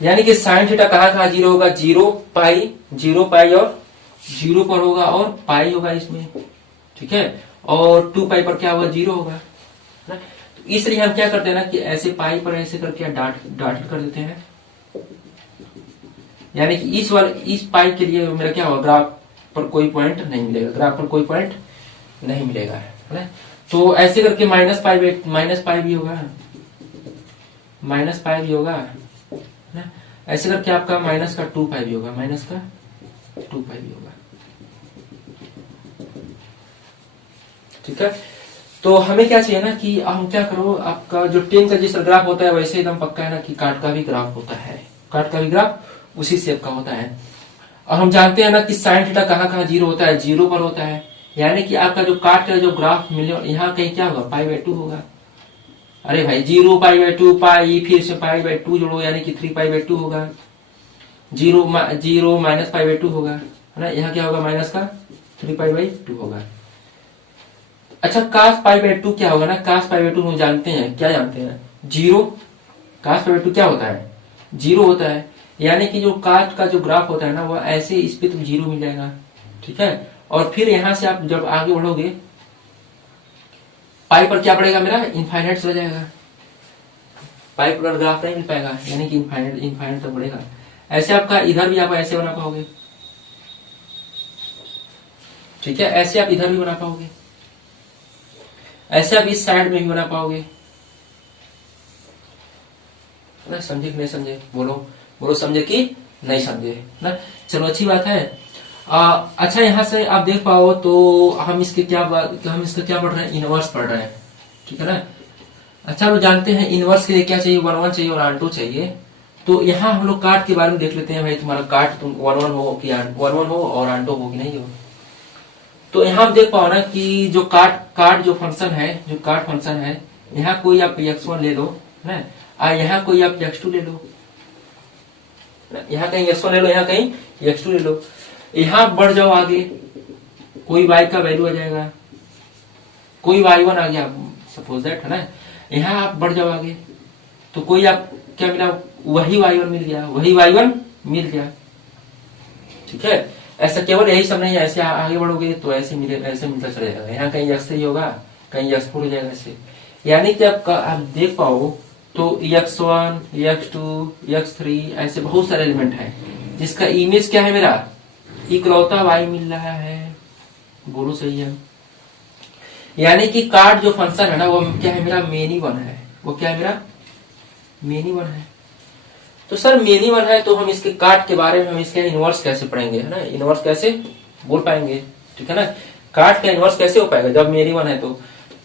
यानी कि साइन थीटा कहाँ कहाँ जीरो होगा, 0 पाई और 0 पर होगा और पाई होगा इसमें, ठीक है। और 2 पाई पर क्या होगा, 0 होगा, है ना। तो इसलिए हम क्या करते हैं ना कि ऐसे पाई पर ऐसे करके डॉट कर देते हैं। यानी कि इस पाई के लिए मेरा क्या होगा, ग्राफ पर कोई पॉइंट नहीं मिलेगा, ग्राफ पर कोई पॉइंट नहीं मिलेगा, है ना। तो ऐसे करके माइनस पाई भी होगा, माइनस पाई भी होगा, है ना। ऐसे करके आपका माइनस का 2 पाई भी होगा, माइनस का 2 पाई भी होगा, ठीक है। तो हमें क्या चाहिए ना कि हम क्या करो, आपका जो टेन का जिस ग्राफ होता है वैसे एकदम पक्का है ना कि काट का भी ग्राफ होता है, काट का भी ग्राफ उसी शेप का होता है। और हम जानते हैं ना कि साइन थीटा कहाँ कहाँ 0 होता है, 0 पर होता है। यानी कि आपका जो काट का जो ग्राफ मिले यहाँ कहीं क्या होगा, पाई/2 होगा। अरे भाई 0 पाई/2 पाई, फिर से पाई/2 जोड़ो यानी कि 3 पाई/2 होगा। 0 माइनस पाई/2 होगा, है ना। यहाँ क्या होगा, माइनस का 3 पाई/2 होगा। अच्छा, cos पाई/2 क्या होगा ना, cos पाई/2 हम जानते हैं, क्या जानते हैं, 0। cos पाई/2 क्या होता है, 0 होता है। यानी कि जो काट का जो ग्राफ होता है ना वो ऐसे इस पे तो 0 मिल जाएगा, ठीक है। और फिर यहां से आप जब आगे बढ़ोगे पाई पर क्या पड़ेगा मेरा, इनफाइनाइट चला जाएगा, पाई पर ग्राफ नहीं मिल पाएगा, यानी कि इनफाइनाइट तक बढ़ेगा। ऐसे आपका इधर भी आप ऐसे बना पाओगे, ठीक है। ऐसे आप इधर भी बना पाओगे, ऐसे आप इस साइड में भी बना पाओगे, ना। समझे कि नहीं समझे, बोलो समझे कि नहीं समझे ना। चलो अच्छी बात है। अच्छा, यहाँ से आप देख पाओ तो हम इसका क्या पढ़ रहे हैं, इनवर्स पढ़ रहे हैं, ठीक है ना। अच्छा, हम जानते हैं इनवर्स के लिए क्या चाहिए, 1 1 चाहिए और आंटो चाहिए। तो यहाँ हम लोग काट के बारे में देख लेते हैं। भाई तुम्हारा काट तुम 1 1 हो कि 1 1 हो और आंटो हो कि नहीं हो। तो यहाँ आप देख पाओ ना कि जो काट जो फंक्शन है, यहाँ कोई आप x1 ले लो ना, यहाँ कोई आप x2 ले लो, यहाँ कहीं x1 ले लो, यहाँ कहीं x2 ले लो। यहाँ बढ़ जाओ आगे, कोई y का वैल्यू आ जाएगा, कोई y1 आ गया, सपोज दैट, है ना। यहाँ आप बढ़ जाओ आगे तो कोई आप क्या मिला, वही y1 मिल गया, ठीक है। ऐसा केवल यही सब नहीं है, ऐसे आगे बढ़ोगे तो ऐसे मिलता चला जाएगा। यहाँ कहीं x3 होगा, कहीं x4 हो जाएगा ऐसे। यानी कि आप देख पाओ तो x1, x2, x3 ऐसे बहुत सारे एलिमेंट है जिसका इमेज क्या है, मेरा इकलौता y मिल रहा है। बोलो सही है। यानी कि काट जो फंक्शन है ना वो क्या है, मेरा मेनी वन है। वो क्या है, मेरा मेनी वन है। तो सर मेनी वन है तो हम इसके काट के बारे में हम इसका इनवर्स कैसे पढ़ेंगे, है ना। इनवर्स कैसे बोल पाएंगे, ठीक है ना। काट का इनवर्स कैसे हो पाएगा जब मेनी वन है। तो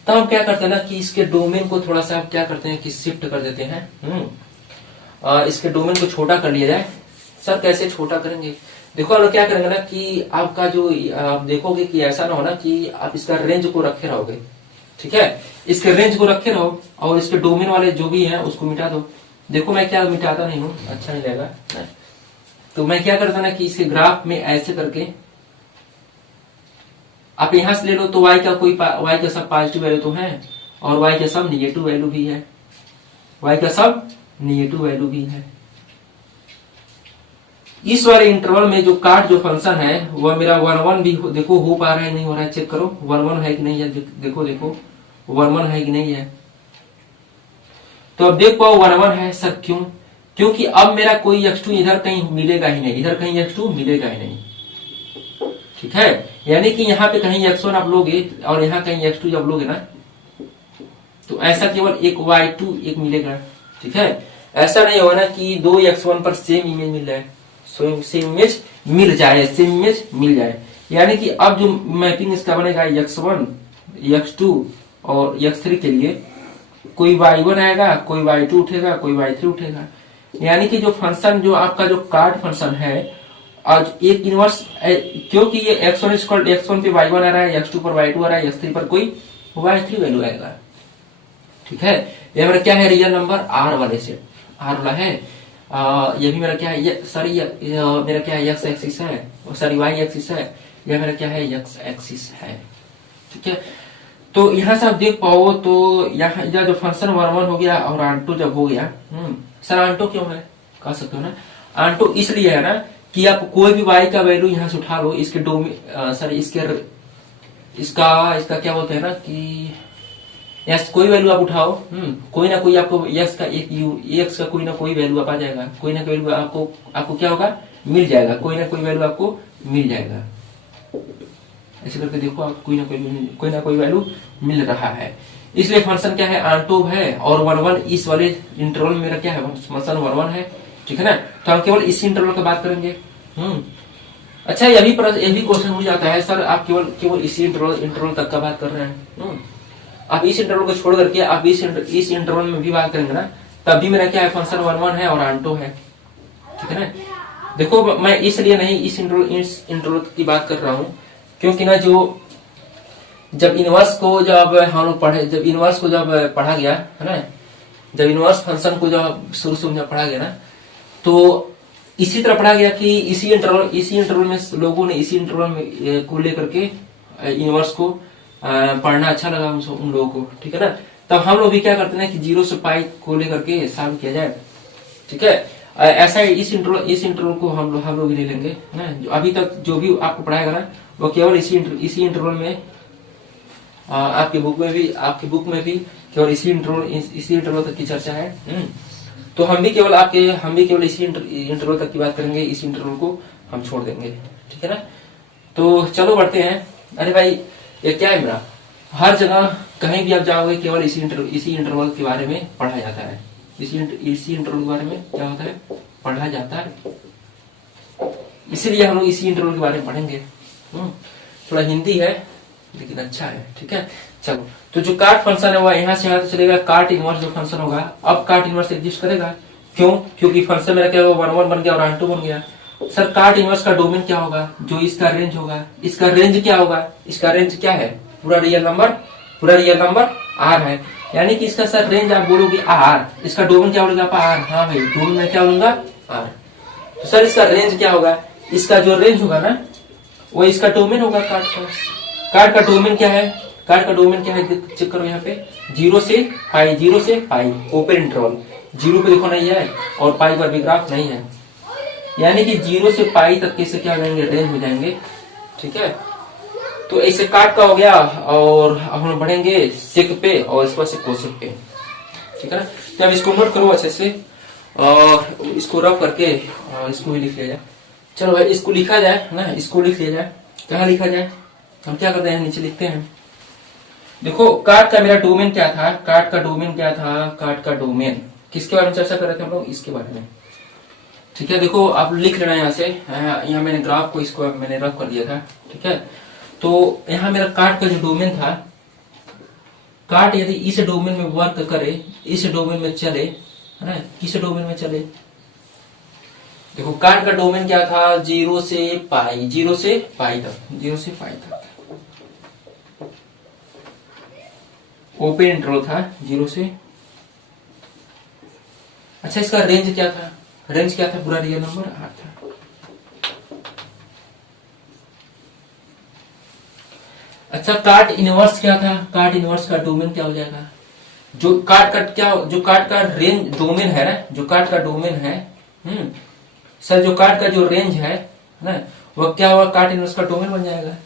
हम क्या करते हैं ना कि इसके डोमेन को थोड़ा सा क्या करते हैं कि शिफ्ट कर देते हैं। इसके डोमेन को छोटा कर लिया जाए। सर कैसे छोटा करेंगे, देखो हम लोग क्या करेंगे ना कि आपका जो आप देखोगे कि ऐसा ना हो ना कि आप इसका रेंज को रखे रहोगे, ठीक है। इसके रेंज को रखे रहो और इसके डोमेन वाले जो भी है उसको मिटा दो। देखो मैं क्या मिटाता नहीं हूँ, अच्छा नहीं लगेगा। तो मैं क्या करता ना कि इसके ग्राफ में ऐसे करके आप यहां से ले लो तो y का सब पॉजिटिव वैल्यू तो है और y का सब निगेटिव वैल्यू भी है, y का सब निगेटिव वैल्यू भी है। इस वाले इंटरवल में जो काट जो फंक्शन है वह मेरा 1 1 भी देखो हो पा रहा है नहीं हो रहा है, चेक करो 1 1 है कि नहीं है। देखो 1 1 है कि नहीं है। तो अब देख पाओ 1 1 है। सर क्यों, क्योंकि अब मेरा कोई x2 इधर कहीं मिलेगा ही नहीं, इधर कहीं x2 मिलेगा ही नहीं, ठीक है। यानी कि यहाँ पे कहीं x1 आप लोगे और यहाँ कहीं x2 जब लोगे ना तो ऐसा केवल एक y2 एक मिलेगा, ठीक है। ऐसा नहीं होगा ना कि दो x1 पर सेम इमेज मिल जाए, सेम इमेज मिल जाए। यानी कि अब जो मैपिंग इसका बनेगा x1, x2 और x3 के लिए कोई y1 आएगा, कोई y2 उठेगा, कोई y3 उठेगा। यानी कि जो फंक्शन जो आपका जो कार्ड फंक्शन है आज एक इनवर्स, क्योंकि ये x1 पे y1 आ रहा है, x2 पर y2 आ रहा है, x3 पर कोई y3 वैल्यू आएगा, ठीक है। ये मेरा क्या है, रियल नंबर आर वाले से, आर वाला है। ये भी मेरा क्या है, ये सॉरी ये मेरा क्या है, एक्स एक्सिस है, सॉरी वाई एक्सिस है, यह मेरा क्या है, एक्स एक्सिस है। ठीक है, तो यहाँ से आप देख पाओ तो यहाँ जो फंक्शन वन हो गया और आंटो जब हो गया, सर आंटो क्यों है, कह सकते हो ना। आंटो इसलिए है ना कि आप कोई भी वाई का वैल्यू यहाँ से उठा लो, इसके डोमेन सॉरी इसका क्या बोलते हैं ना कि यस कोई वैल्यू आप उठाओ, कोई ना कोई आपको यस का एक्स का कोई ना कोई वैल्यू आप आ जाएगा, कोई ना कोई वैल्यू आपको क्या होगा, मिल जाएगा, कोई ना कोई वैल्यू आपको मिल जाएगा। ऐसे करके देखो आप कोई ना कोई वैल्यू मिल रहा है, इसलिए फंक्शन क्या है, आंटोव है। और 1 1 इस वाले इंटरवल में मेरा क्या है, फंक्शन 1 1 है। ठीक है ना, तो हम केवल इसी इंटरवल की बात करेंगे। अच्छा, यही क्वेश्चन हो जाता है, सर आप केवल इसी इंटरवल तक का बात कर रहे हैं, आप इस इंटरवल को छोड़ करके आप इस इंटरवल में भी बात करेंगे ना, तब भी मेरा क्या है, फंक्शन 1 1 है और आंटो है। ठीक है ना, देखो मैं इसलिए नहीं इस इंटरवल की बात कर रहा हूँ, क्योंकि ना जब इनवर्स को जब हम लोग जब इनवर्स को जब पढ़ा गया है ना, जब इनवर्स फंक्शन को जब शुरू में पढ़ा गया ना, तो इसी तरह पढ़ा गया कि इसी इंटरवल में लोगों ने इसी इंटरवल में को लेकर के इनवर्स को पढ़ना अच्छा लगा उन लोगों को। ठीक है ना, तब हम लोग भी क्या करते हैं कि 0 से पाई को लेकर के सॉल्व किया जाए। ठीक है, ऐसा इस इंटरवल को हम लोग भी ले लेंगे ना, अभी तक जो भी आपको पढ़ाएगा ना वो केवल इसी इंटरवल में, आपकी बुक में भी केवल इसी इंटरवल तक की चर्चा है। तो हम भी केवल इसी इंटरवल तक की बात करेंगे, इस इंटरवल को हम छोड़ देंगे। ठीक है ना, तो चलो बढ़ते हैं। अरे भाई ये क्या है, मेरा हर जगह कहीं भी आप जाओगे केवल इसी इंटरवल के बारे में पढ़ा जाता है, इसी इंटरवल के बारे में क्या होता है, पढ़ा जाता है, इसीलिए हम लोग इसी इंटरवल के बारे में पढ़ेंगे। थोड़ा हिंदी है लेकिन अच्छा है। ठीक है, चलो तो जो काट फंक्शन है वह यहाँ से यहाँ चलेगा, काट इनवर्स जो फंक्शन होगा, अब काट इनवर्स एग्जिस्ट करेगा, क्यों, क्योंकि फंक्शन मेरा क्या होगा, 1 1 बन गया और आंटो बन गया। सर काट इनवर्स का डोमेन क्या होगा, जो इसका रेंज होगा, इसका रेंज क्या होगा, इसका रेंज क्या है, पूरा रियल नंबर आर है, यानी कि इसका सर रेंज आप बोलोगे आर, इसका डोमेन क्या बोलोगे आप आर, हाँ भाई डोमेन में क्या बोलूंगा आर। तो सर इसका रेंज क्या होगा, इसका जो रेंज होगा ना वो इसका डोमेन होगा काट का डोमेन क्या है, काट का डोमेन क्या है चेक करो यहाँ पे, 0 से पाई ओपन इंटरवल, 0 पे देखो नहीं है और पाई पर भी ग्राफ नहीं है, यानी कि 0 से पाई तक कैसे क्या हो जाएंगे, रेंज हो जाएंगे। ठीक है, तो ऐसे काट का हो गया और अब हम बढ़ेंगे सेक पे और इसके बाद से कोसेक पे। ठीक है ना, तो अब इसको नोट करो अच्छे से और इसको रफ करके और इसको भी लिख लिया जाए। चलो भाई इसको लिखा जाए ना, इसको लिख लिया जाए, कहाँ लिखा जाए, हम क्या करते हैं नीचे लिखते हैं। देखो काट का मेरा डोमेन क्या था, काट का डोमेन किसके बारे में चर्चा कर रहे थे हम लोग, इसके बारे में। ठीक है, देखो आप लिख लेना यहाँ से, यहाँ मैंने ग्राफ को इसको मैंने रफ कर दिया था। ठीक है, तो यहाँ मेरा काट का जो डोमेन था, काट यदि इस डोमेन में वर्क करे, इस डोमेन में चले, है ना, किस डोमेन में चले, देखो काट का डोमेन क्या था, 0 से पाई तक ओपन इंटरवल था 0 से। अच्छा इसका रेंज क्या था, पूरा रियल नंबर आर था। अच्छा काट इनवर्स क्या था, काट इनवर्स का डोमेन क्या हो जाएगा, जो काट का रेंज डोमेन है ना, जो काट का डोमेन है, सर जो काट का जो रेंज है ना वह क्या हुआ, काट इनवर्स का डोमेन बन जाएगा।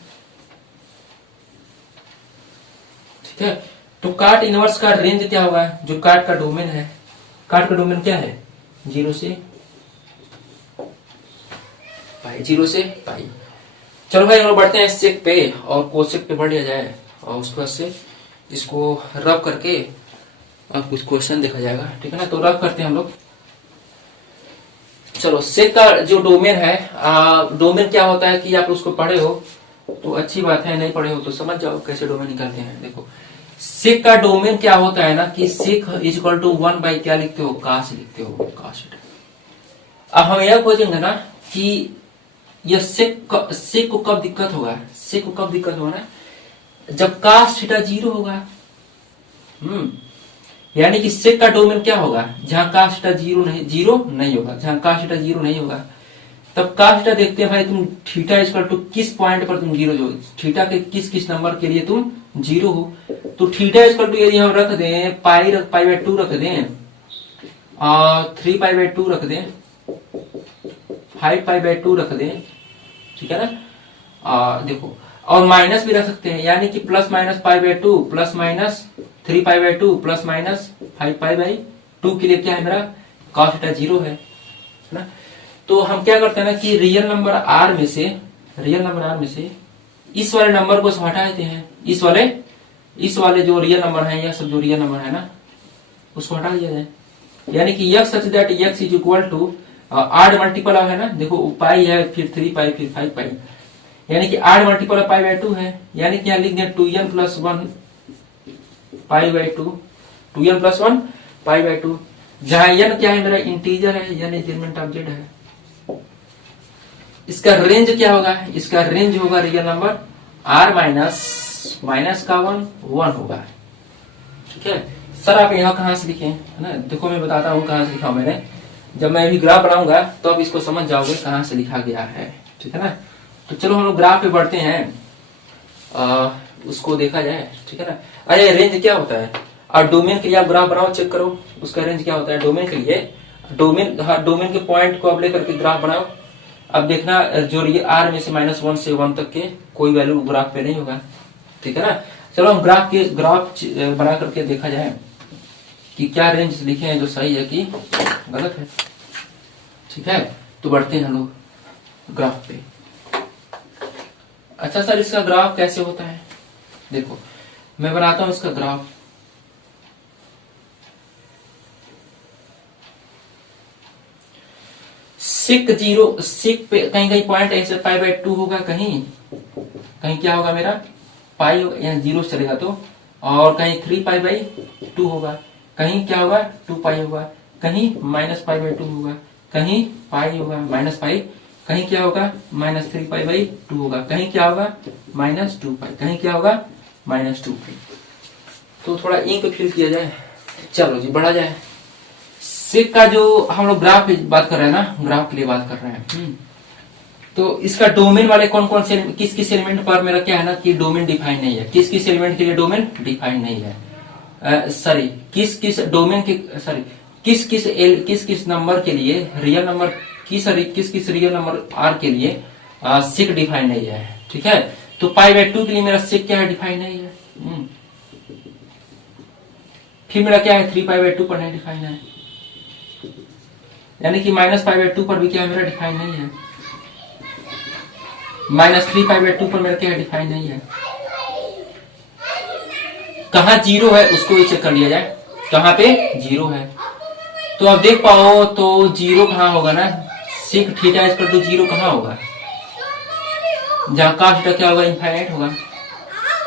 ठीक है, तो काट इनवर्स का रेंज क्या होगा, जो काट का डोमेन है, काट का डोमेन क्या है, 0 से पाई। चलो भाई हम लोग बढ़ते हैं सेक पे और कोसेक पे बढ़ लिया जाए और उसके बाद से इसको रब करके अब कुछ क्वेश्चन देखा जाएगा। ठीक है ना, तो रब करते हैं हम लोग। चलो सेक का जो डोमेन है, डोमेन क्या होता है कि आप उसको पढ़े हो तो अच्छी बात है, नहीं पढ़े हो तो समझ जाओ कैसे डोमेन निकालते हैं। देखो सेक का डोमेन क्या होता है ना कि सेक इज इक्वल टू 1 बाई क्या लिखते हो, काश लिखते हो, काश। अब हम यह खोजेंगे ना कि यह सेक को कब दिक्कत होगा, ना जब काश थीटा 0 होगा। यानी कि सेक का डोमेन क्या होगा, जहां कास्ट थीटा जीरो नहीं होगा, जहां कास्ट थीटा जीरो नहीं होगा। तब कास्ट थीटा देखते हैं भाई, तुम थीटा इक्वल टू किस पॉइंट पर तुम जीरो हो, थीटा के किस किस नंबर के लिए तुम जीरो हो। तो थीटा इक्वल टू यदि हम रख दें पाई बाय 2 रख दें, और 3 पाई बाय 2 रख दें, 5 पाई बाय 2 रख दें, ठीक है ना। देखो, और माइनस भी रख सकते हैं, यानी कि plus minus pi by 2 plus minus 3 pi by 2 plus minus 5 pi by 2 के लिए क्या है मेरा cos थीटा जीरो है ना। तो हम क्या करते हैं ना कि रियल नंबर आर में से इस वाले नंबर को हटा देते हैं, इस वाले जो रियल नंबर है, यह सब जो रियल नंबर है ना, उसको हटा दिया जाए। यानी कि x such that x is equal to odd multiple है ना, देखो पाई है, फिर 3 पाई, फिर 5 पाई, यानी कि आड मल्टीपल पाई बाय 2 है। यानी कि यहाँ लिख दें 2n plus 1 pi by 2, 2n plus 1 pi by 2, जहां n क्या है मेरा इंटीजर है, n is element of z है। इसका रेंज क्या होगा, इसका रेंज होगा रियल नंबर r माइनस का 1 होगा, ठीक है। सर आप यहाँ कहां से लिखे है ना, देखो मैं बताता हूँ कहां से लिखा मैंने। जब मैं अभी ग्राफ बनाऊंगा तो अब इसको समझ जाओगे कहां से लिखा गया है, ठीक है ना। तो चलो हम लोग ग्राफ पे बढ़ते हैं, उसको देखा जाए, ठीक है ना। अरे रेंज क्या होता है, और डोमेन के लिए आप ग्राफ बनाओ, चेक करो उसका रेंज क्या होता है। डोमेन के लिए डोमेन के पॉइंट को अब लेकर के ग्राफ बनाओ। अब देखना जो ये आर में से -1 से 1 तक के कोई वैल्यू ग्राफ पे नहीं होगा, ठीक है ना। चलो हम ग्राफ बना करके देखा जाए कि क्या रेंज लिखे हैं, जो सही है कि गलत है, ठीक है। तो बढ़ते हैं हम लोग ग्राफ पे। अच्छा सर इसका ग्राफ कैसे होता है, देखो मैं बनाता हूं इसका ग्राफ। सिक पे कहीं पॉइंट ऐसे पाई बाय 2 होगा, कहीं क्या होगा मेरा पाई होगा, यहाँ जीरो चलेगा तो, और कहीं 3 पाई बाय 2 होगा, कहीं क्या होगा 2 पाई होगा, कहीं माइनस पाई बाय 2 होगा, कहीं पाई होगा माइनस पाई, कहीं क्या होगा -3 पाई बाई 2 होगा, कहीं क्या होगा -2 पाई, कहीं क्या होगा -2 पाई। तो थोड़ा इंक फिल किया जाए, चलो जी बढ़ा जाए। सेक का जो हम लोग ग्राफ पे बात कर रहे हैं ना, ग्राफ के लिए बात कर रहे हैं। तो इसका डोमेन वाले कौन कौन से किस किस एलिमेंट पर मेरा क्या है ना कि डोमेन डिफाइन नहीं है, किस किस एलिमेंट के लिए डोमेन डिफाइन नहीं है, सॉरी किस किस डोमेन के, सॉरी किस किस नंबर के लिए रियल नंबर किस किस रियल नंबर आर के लिए सिक डिफाइन नहीं है, ठीक है। तो पाई बाय 2 के लिए मेरा सिक क्या है, डिफाइन नहीं है। फिर मेरा क्या है 3 पाई बाय 2 पर नहीं डिफाइन है, यानी कि -पाई बाय 2 पर भी क्या है मेरा डिफाइन नहीं है, -3 पाई बाय 2 पर मेरा क्या है डिफाइन नहीं है। कहां जीरो है उसको भी चेक कर लिया जाए, कहां पे जीरो है। तो आप देख पाओ तो जीरो कहां होगा ना, सिक थीटा इक्वल टू जीरो कहां होगा, जहां काश थीटा क्या होगा इनफाइनाइट होगा।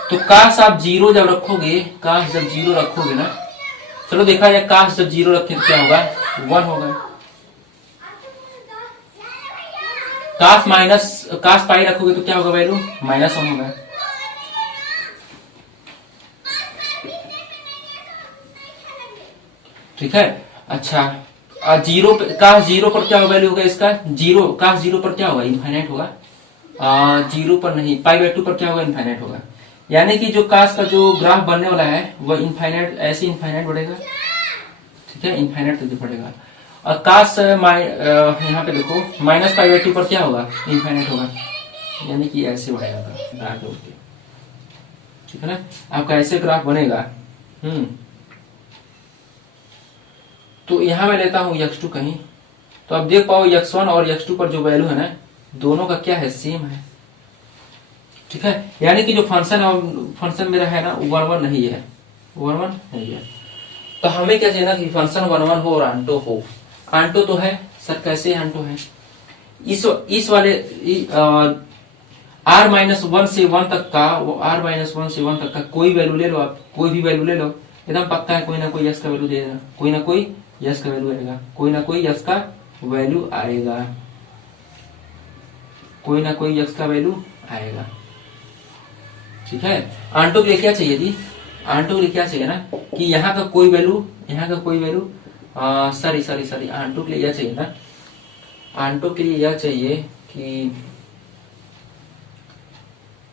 तो काश आप जीरो जब रखोगे, काश जब जीरो रखोगे ना, चलो देखा जाए काश जब जीरो रखे तो क्या होगा 1 होगा। काश पाई रखोगे तो क्या होगा वैल्यू -1 होगा। ठीक है, अच्छा जीरो काश जीरो पर क्या वैल्यू होगा इसका, काश जीरो पर क्या होगा इनफाइनाइट होगा, जीरो पर नहीं पाई बाय 2 पर क्या होगा इनफाइनाइट होगा। यानी कि जो काश का जो ग्राफ बनने वाला है वह इनफाइनाइट ऐसे इनफाइनाइट बढ़ेगा, ठीक है, इनफाइनाइट तक बढ़ेगा। और काश यहाँ पे देखो -पाई बाय 2 पर क्या होगा इनफाइनाइट होगा, यानी कि ऐसे बढ़ेगा ग्राफ, ठीक है ना। आपका ऐसे ग्राफ बनेगा। तो यहां मैं लेता हूं x2 कहीं, तो आप देख पाओ x1 और x2 पर जो वैल्यू है ना दोनों का क्या है सेम है, ठीक है। यानी कि जो फंक्शन मेरा है ना 1 नहीं है, 1 नहीं है। तो हमें क्या चाहिए ना कि फंक्शन 1 हो और आंटो हो। आंटो तो है सर, कैसे आंटो है, इस वाले r-1 से 1 तक का, वो r-1 से 1 तक का कोई वैल्यू ले लो, आप कोई भी वैल्यू ले लो, एकदम पक्का है कोई ना कोई यस का वैल्यू दे देना, कोई ना कोई यस का वैल्यू आएगा, कोई ना कोई यस का वैल्यू आएगा, कोई ना कोई यस का वैल्यू आएगा, ठीक है। आंटो के लिए क्या चाहिए जी, आंटो के लिए क्या चाहिए ना कि यहाँ का कोई वैल्यू यहाँ का कोई वैल्यू सॉरी आंटो के लिए यह चाहिए ना, आंटो के लिए यह चाहिए कि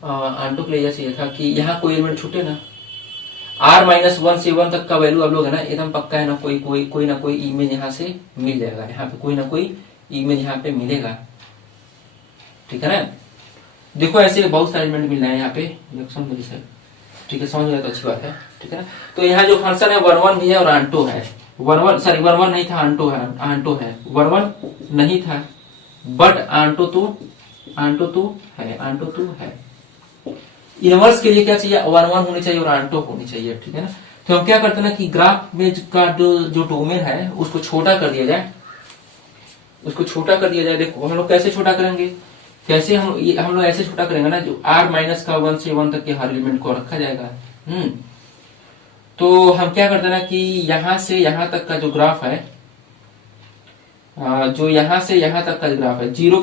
आंटो के लिए यह चाहिए था कि यहाँ कोई एलिमेंट छूटे ना। r-1 से 1 तक का वैल्यू आप लोग है ना एकदम पक्का है ना, कोई ना कोई इमेज यहाँ से मिल जाएगा, यहाँ पे कोई ना कोई इमेज यहाँ पे मिलेगा, ठीक है ना। देखो ऐसे बहुत सारे एलिमेंट मिल रहे हैं यहाँ पे, ठीक है, समझ में तो अच्छी बात है, ठीक है ना। तो यहाँ जो फंक्शन है 1 भी है और आंटो है, 1 नहीं था, आंटो है, 1 नहीं था, बट आंटो तो है। इनवर्स के लिए क्या चाहिए, 1 होनी चाहिए और आंटो होनी चाहिए, ठीक है ना। तो हम क्या करते हैं ना कि ग्राफ में का जो डोमेन है उसको छोटा कर दिया जाए, देखो हम लोग कैसे छोटा करेंगे, कैसे हम लोग ऐसे छोटा करेंगे ना, जो r-1 से 1 तक के हर एलिमेंट को रखा जाएगा। तो हम क्या करते हैं ना कि यहां से यहां तक का जो ग्राफ है, जो यहां से यहां तक का ग्राफ है, जीरो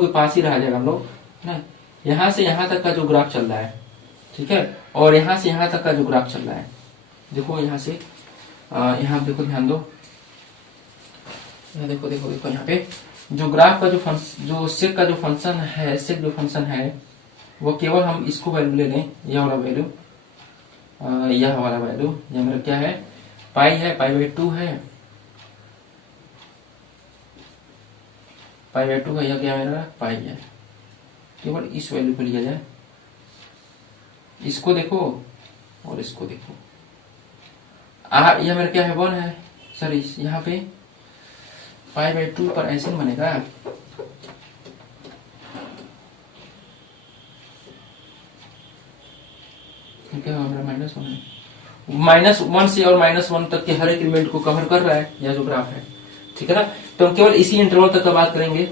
के पास ही रह जाएगा हम लोग ना। यहां से यहां तक का जो ग्राफ चल रहा है, ठीक है, और यहां से यहां तक का जो ग्राफ चल रहा है, देखो यहां से यहां देखो, ध्यान दो, देखो यहाँ पे जो ग्राफ का जो सेक का जो फंक्शन है, वो केवल हम इसको वैल्यू ले लें, यह वाला वैल्यू, यह मेरा क्या है, पाई है, पाई/2 है, पाई/2 है, यह क्या मेरा पाई है। केवल इस वैल्यू को लिया जाए, इसको देखो और इसको देखो, यह मेरा क्या है 1 है, सॉरी यहाँ पे पाई/2 पर ऐसे नहीं बनेगा, क्या होगा, -1 है, -1 से और -1 तक के हर एक एलिमेंट को कवर कर रहा है यह जो ग्राफ है, ठीक है ना। तो हम केवल इसी इंटरवल तक का बात करेंगे,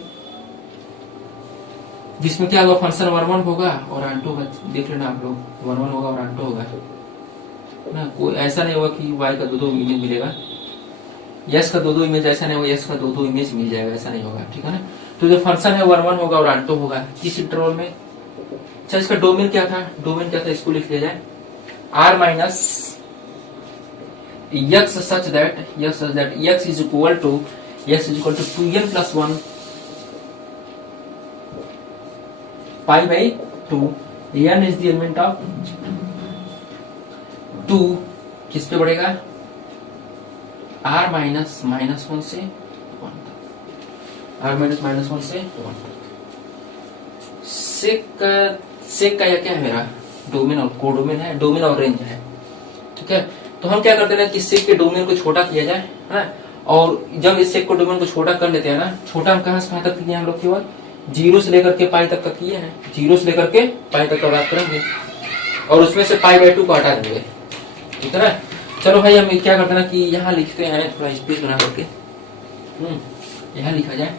जिसमें क्या होगा, फंक्शन 1 होगा और आंटो होगा, देख लेना आप लोग, 1 होगा और आंटो होगा ना। कोई ऐसा नहीं होगा कि y का दो इमेज मिलेगा, यस का दो इमेज, ऐसा नहीं होगा यस का दो इमेज मिल जाएगा, ऐसा नहीं होगा, ठीक है ना। तो जो फंक्शन है 1 होगा और आंटो होगा इस इंटरवल में। अच्छा, इसका डोमेन क्या था, इसको लिख लिया जाए, r-x such that x is equal to 2n+1 π/2, n is the element of 2, किस पे बढ़ेगा, r-1 से 1 तक। सेक का यह क्या है, मेरा डोमेन और कोडोमेन है, डोमेन और रेंज है, ठीक है। तो हम क्या करते हैं कि सेक के डोमेन को छोटा किया जाए, है ना। और जब इस सेक को डोमेन को छोटा कर लेते हैं ना, छोटा हम कहां से कहां तक किए हम लोग, केवल 0 से लेकर के पाई तक का किए हैं, 0 से लेकर के पाई तक का बात करेंगे और उसमें से π/2 को हटा देंगे, ठीक है ना। चलो भाई हम क्या करते हैं ना कि यहाँ लिखते हैं, थोड़ा स्पेस बना करके यहाँ लिखा जाए,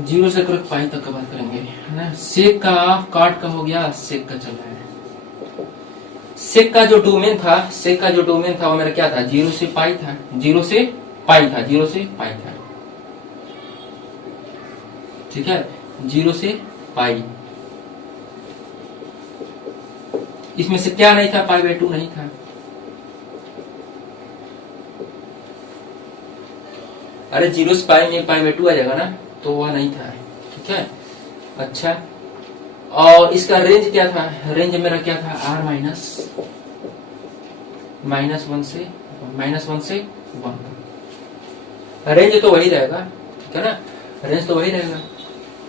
जीरो से लेकर पाई तक का बात करेंगे, है ना। सेक का काट का हो गया, सेक का चल रहा है। सेक का जो डोमेन था, वो मेरा क्या था, 0 से पाई था, 0 से पाई था, ठीक है, 0 से पाई। इसमें से क्या नहीं था, π/2 नहीं था। अरे 0 से पाई में π/2 आ जाएगा ना, तो वह नहीं था, ठीक है। अच्छा, और इसका रेंज क्या था, रेंज मेरा क्या था, r-1 से 1 रेंज तो वही रहेगा, ठीक है ना, रेंज तो वही रहेगा।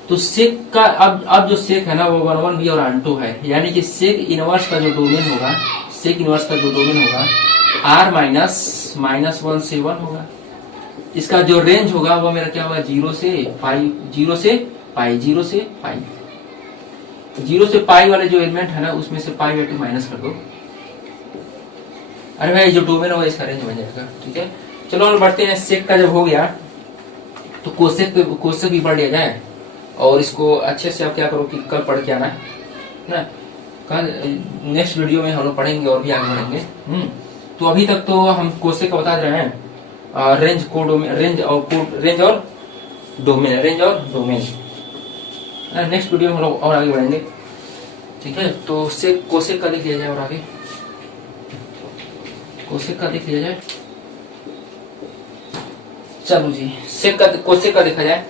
तो सेक का अब जो सेक है ना वो 1 भी और आंटो है, यानी कि सेक इनवर्स का जो डोमेन होगा, r-1 से 1 होगा। इसका जो रेंज होगा वो मेरा क्या होगा, 0 से पाई, 0 से पाई वाले जो एलिमेंट है ना उसमें से π/2 माइनस कर दो। अरे भाई जो डोमेन होगा इसका रेंज बन जाएगा, ठीक है। चलो हम बढ़ते हैं, सेक का जब हो गया तो कोसेक भी पढ़ लिया जाए। और इसको अच्छे से आप क्या करो कि कल पढ़ के आना ना, कल नेक्स्ट वीडियो में हम लोग पढ़ेंगे और भी आगे बढ़ेंगे। तो अभी तक तो हम कोसे का बता रहे हैं, रेंज को डोमेन, रेंज और डोमेन। नेक्स्ट वीडियो में हम लोग और आगे बढ़ेंगे, ठीक है। तो से कोसे का लिख लिया जाए और आगे कोसे का लिख लिया जाए। चलो जी, सेक का कोसे का देखा जाए।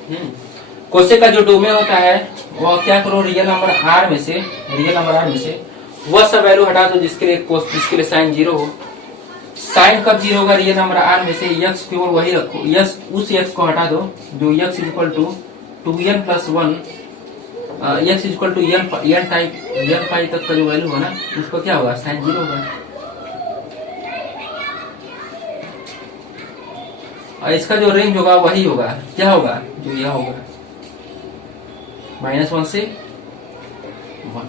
कोसे का जो डोमेन होता है वह क्या करो, रियल नंबर आर में से वह सब वैल्यू हटा दो जिसके लिए साइन 0 हो। साइन कब 0 होगा, रियल नंबर आर में से यक्स केवल वही रखो, यस उस यक्स को हटा दो जो x equal to 2n + 1, x equal to n pi तक का जो वैल्यू होगा ना उसको क्या होगा, साइन 0 होगा। और इसका जो रेंज होगा वही होगा, क्या होगा, जो यह होगा -1 से 1,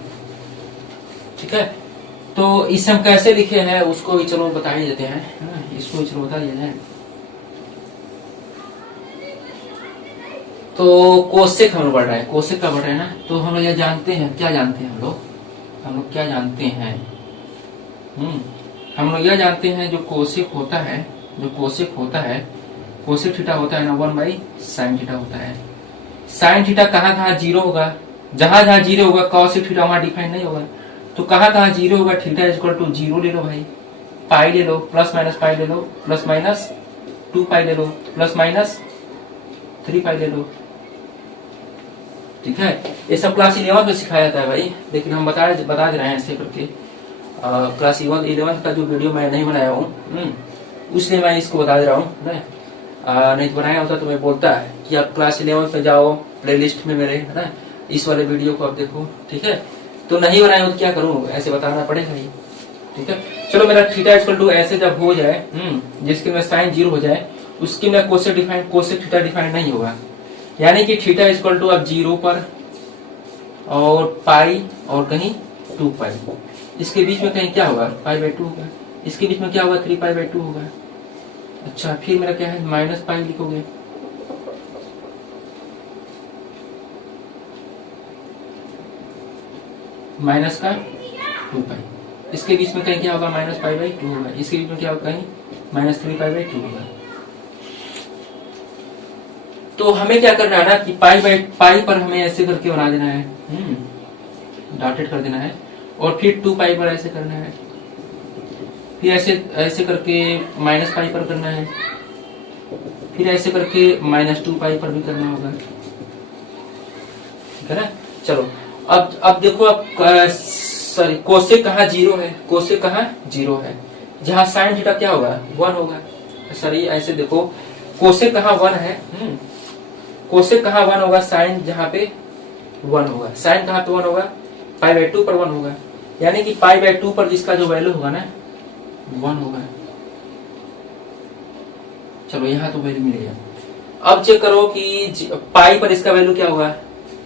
ठीक है। तो इसे हम कैसे लिखे हैं उसको भी चलो बता ही देते हैं, इसको भी चलो बता दिया जाए। तो कोसेक हम लोग पढ़ रहे हैं, कोसेक का पढ़ रहे हैं ना, तो हम लोग यह जानते हैं, क्या जानते हैं हम लोग क्या जानते हैं, हम लोग यह जानते हैं जो कोसेक होता है, कोसेक थीटा होता है ना 1/sin थीटा होता है। साइन थीटा कहाँ 0 होगा, जहां 0 होगा कॉसेक थीटा वहां डिफाइन नहीं होगा। तो कहाँ 0 होगा, थीटा इक्वल टू 0 ले लो भाई, पाई ले लो, प्लस माइनस पाई ले लो, प्लस माइनस 2 पाई ले लो, प्लस माइनस 3 पाई ले लो, ठीक है। ये सब क्लास 11 में सिखाया जाता है भाई, लेकिन हम बता दे रहे हैं ऐसे करके। क्लास 11 का जो वीडियो मैं नहीं बनाया हूँ, इसलिए मैं इसको बता दे रहा हूँ। नहीं तो बनाया होता तो मैं बोलता है कि आप क्लास 11 पे जाओ, प्लेलिस्ट में मेरे, है ना, इस वाले वीडियो को आप देखो, ठीक है। तो नहीं बनाया हो तो क्या करूँ, ऐसे बताना पड़ेगा ही, ठीक है। चलो मेरा थीटा इक्वल टू ऐसे जब हो जाए, जिसके में साइन 0 हो जाए, उसके में कोसेक थीटा डिफाइन नहीं होगा। यानी कि थीटा इक्वल टू अब 0 पर और पाई और कहीं 2 पाई, इसके बीच में कहीं क्या होगा, π/2 होगा, इसके बीच में क्या होगा, 3π/2 होगा। अच्छा, फिर मेरा क्या है, -π लिखोगे, माइनस का 2π, इसके बीच में कहीं क्या होगा, -π/2 होगा, इसके बीच में क्या होगा, कहीं -3π/2 होगा। तो हमें क्या करना है ना कि पाई पर हमें ऐसे करके बना देना है, डॉटेड कर देना है, और फिर 2π पर ऐसे करना है, फिर ऐसे करके -π पर करना है, फिर ऐसे करके -2π पर भी करना होगा, ठीक है ना। चलो अब देखो, अब सॉरी कोसेक कहाँ 0 है, कोसेक कहाँ 0 है, जहाँ साइन थीटा क्या होगा, 1 होगा। सॉरी ऐसे देखो, कोसेक कहाँ 1 है, कोसेक कहाँ 1 होगा, साइन जहाँ पे 1 होगा, साइन कहाँ पे 1 होगा, π/2 पर 1 होगा। यानी कि π/2 पर जिसका जो वैल्यू होगा ना 1 होगा। चलो यहाँ तो वैल्यू मिल गया। अब चेक करो कि पाई पर इसका वैल्यू क्या होगा,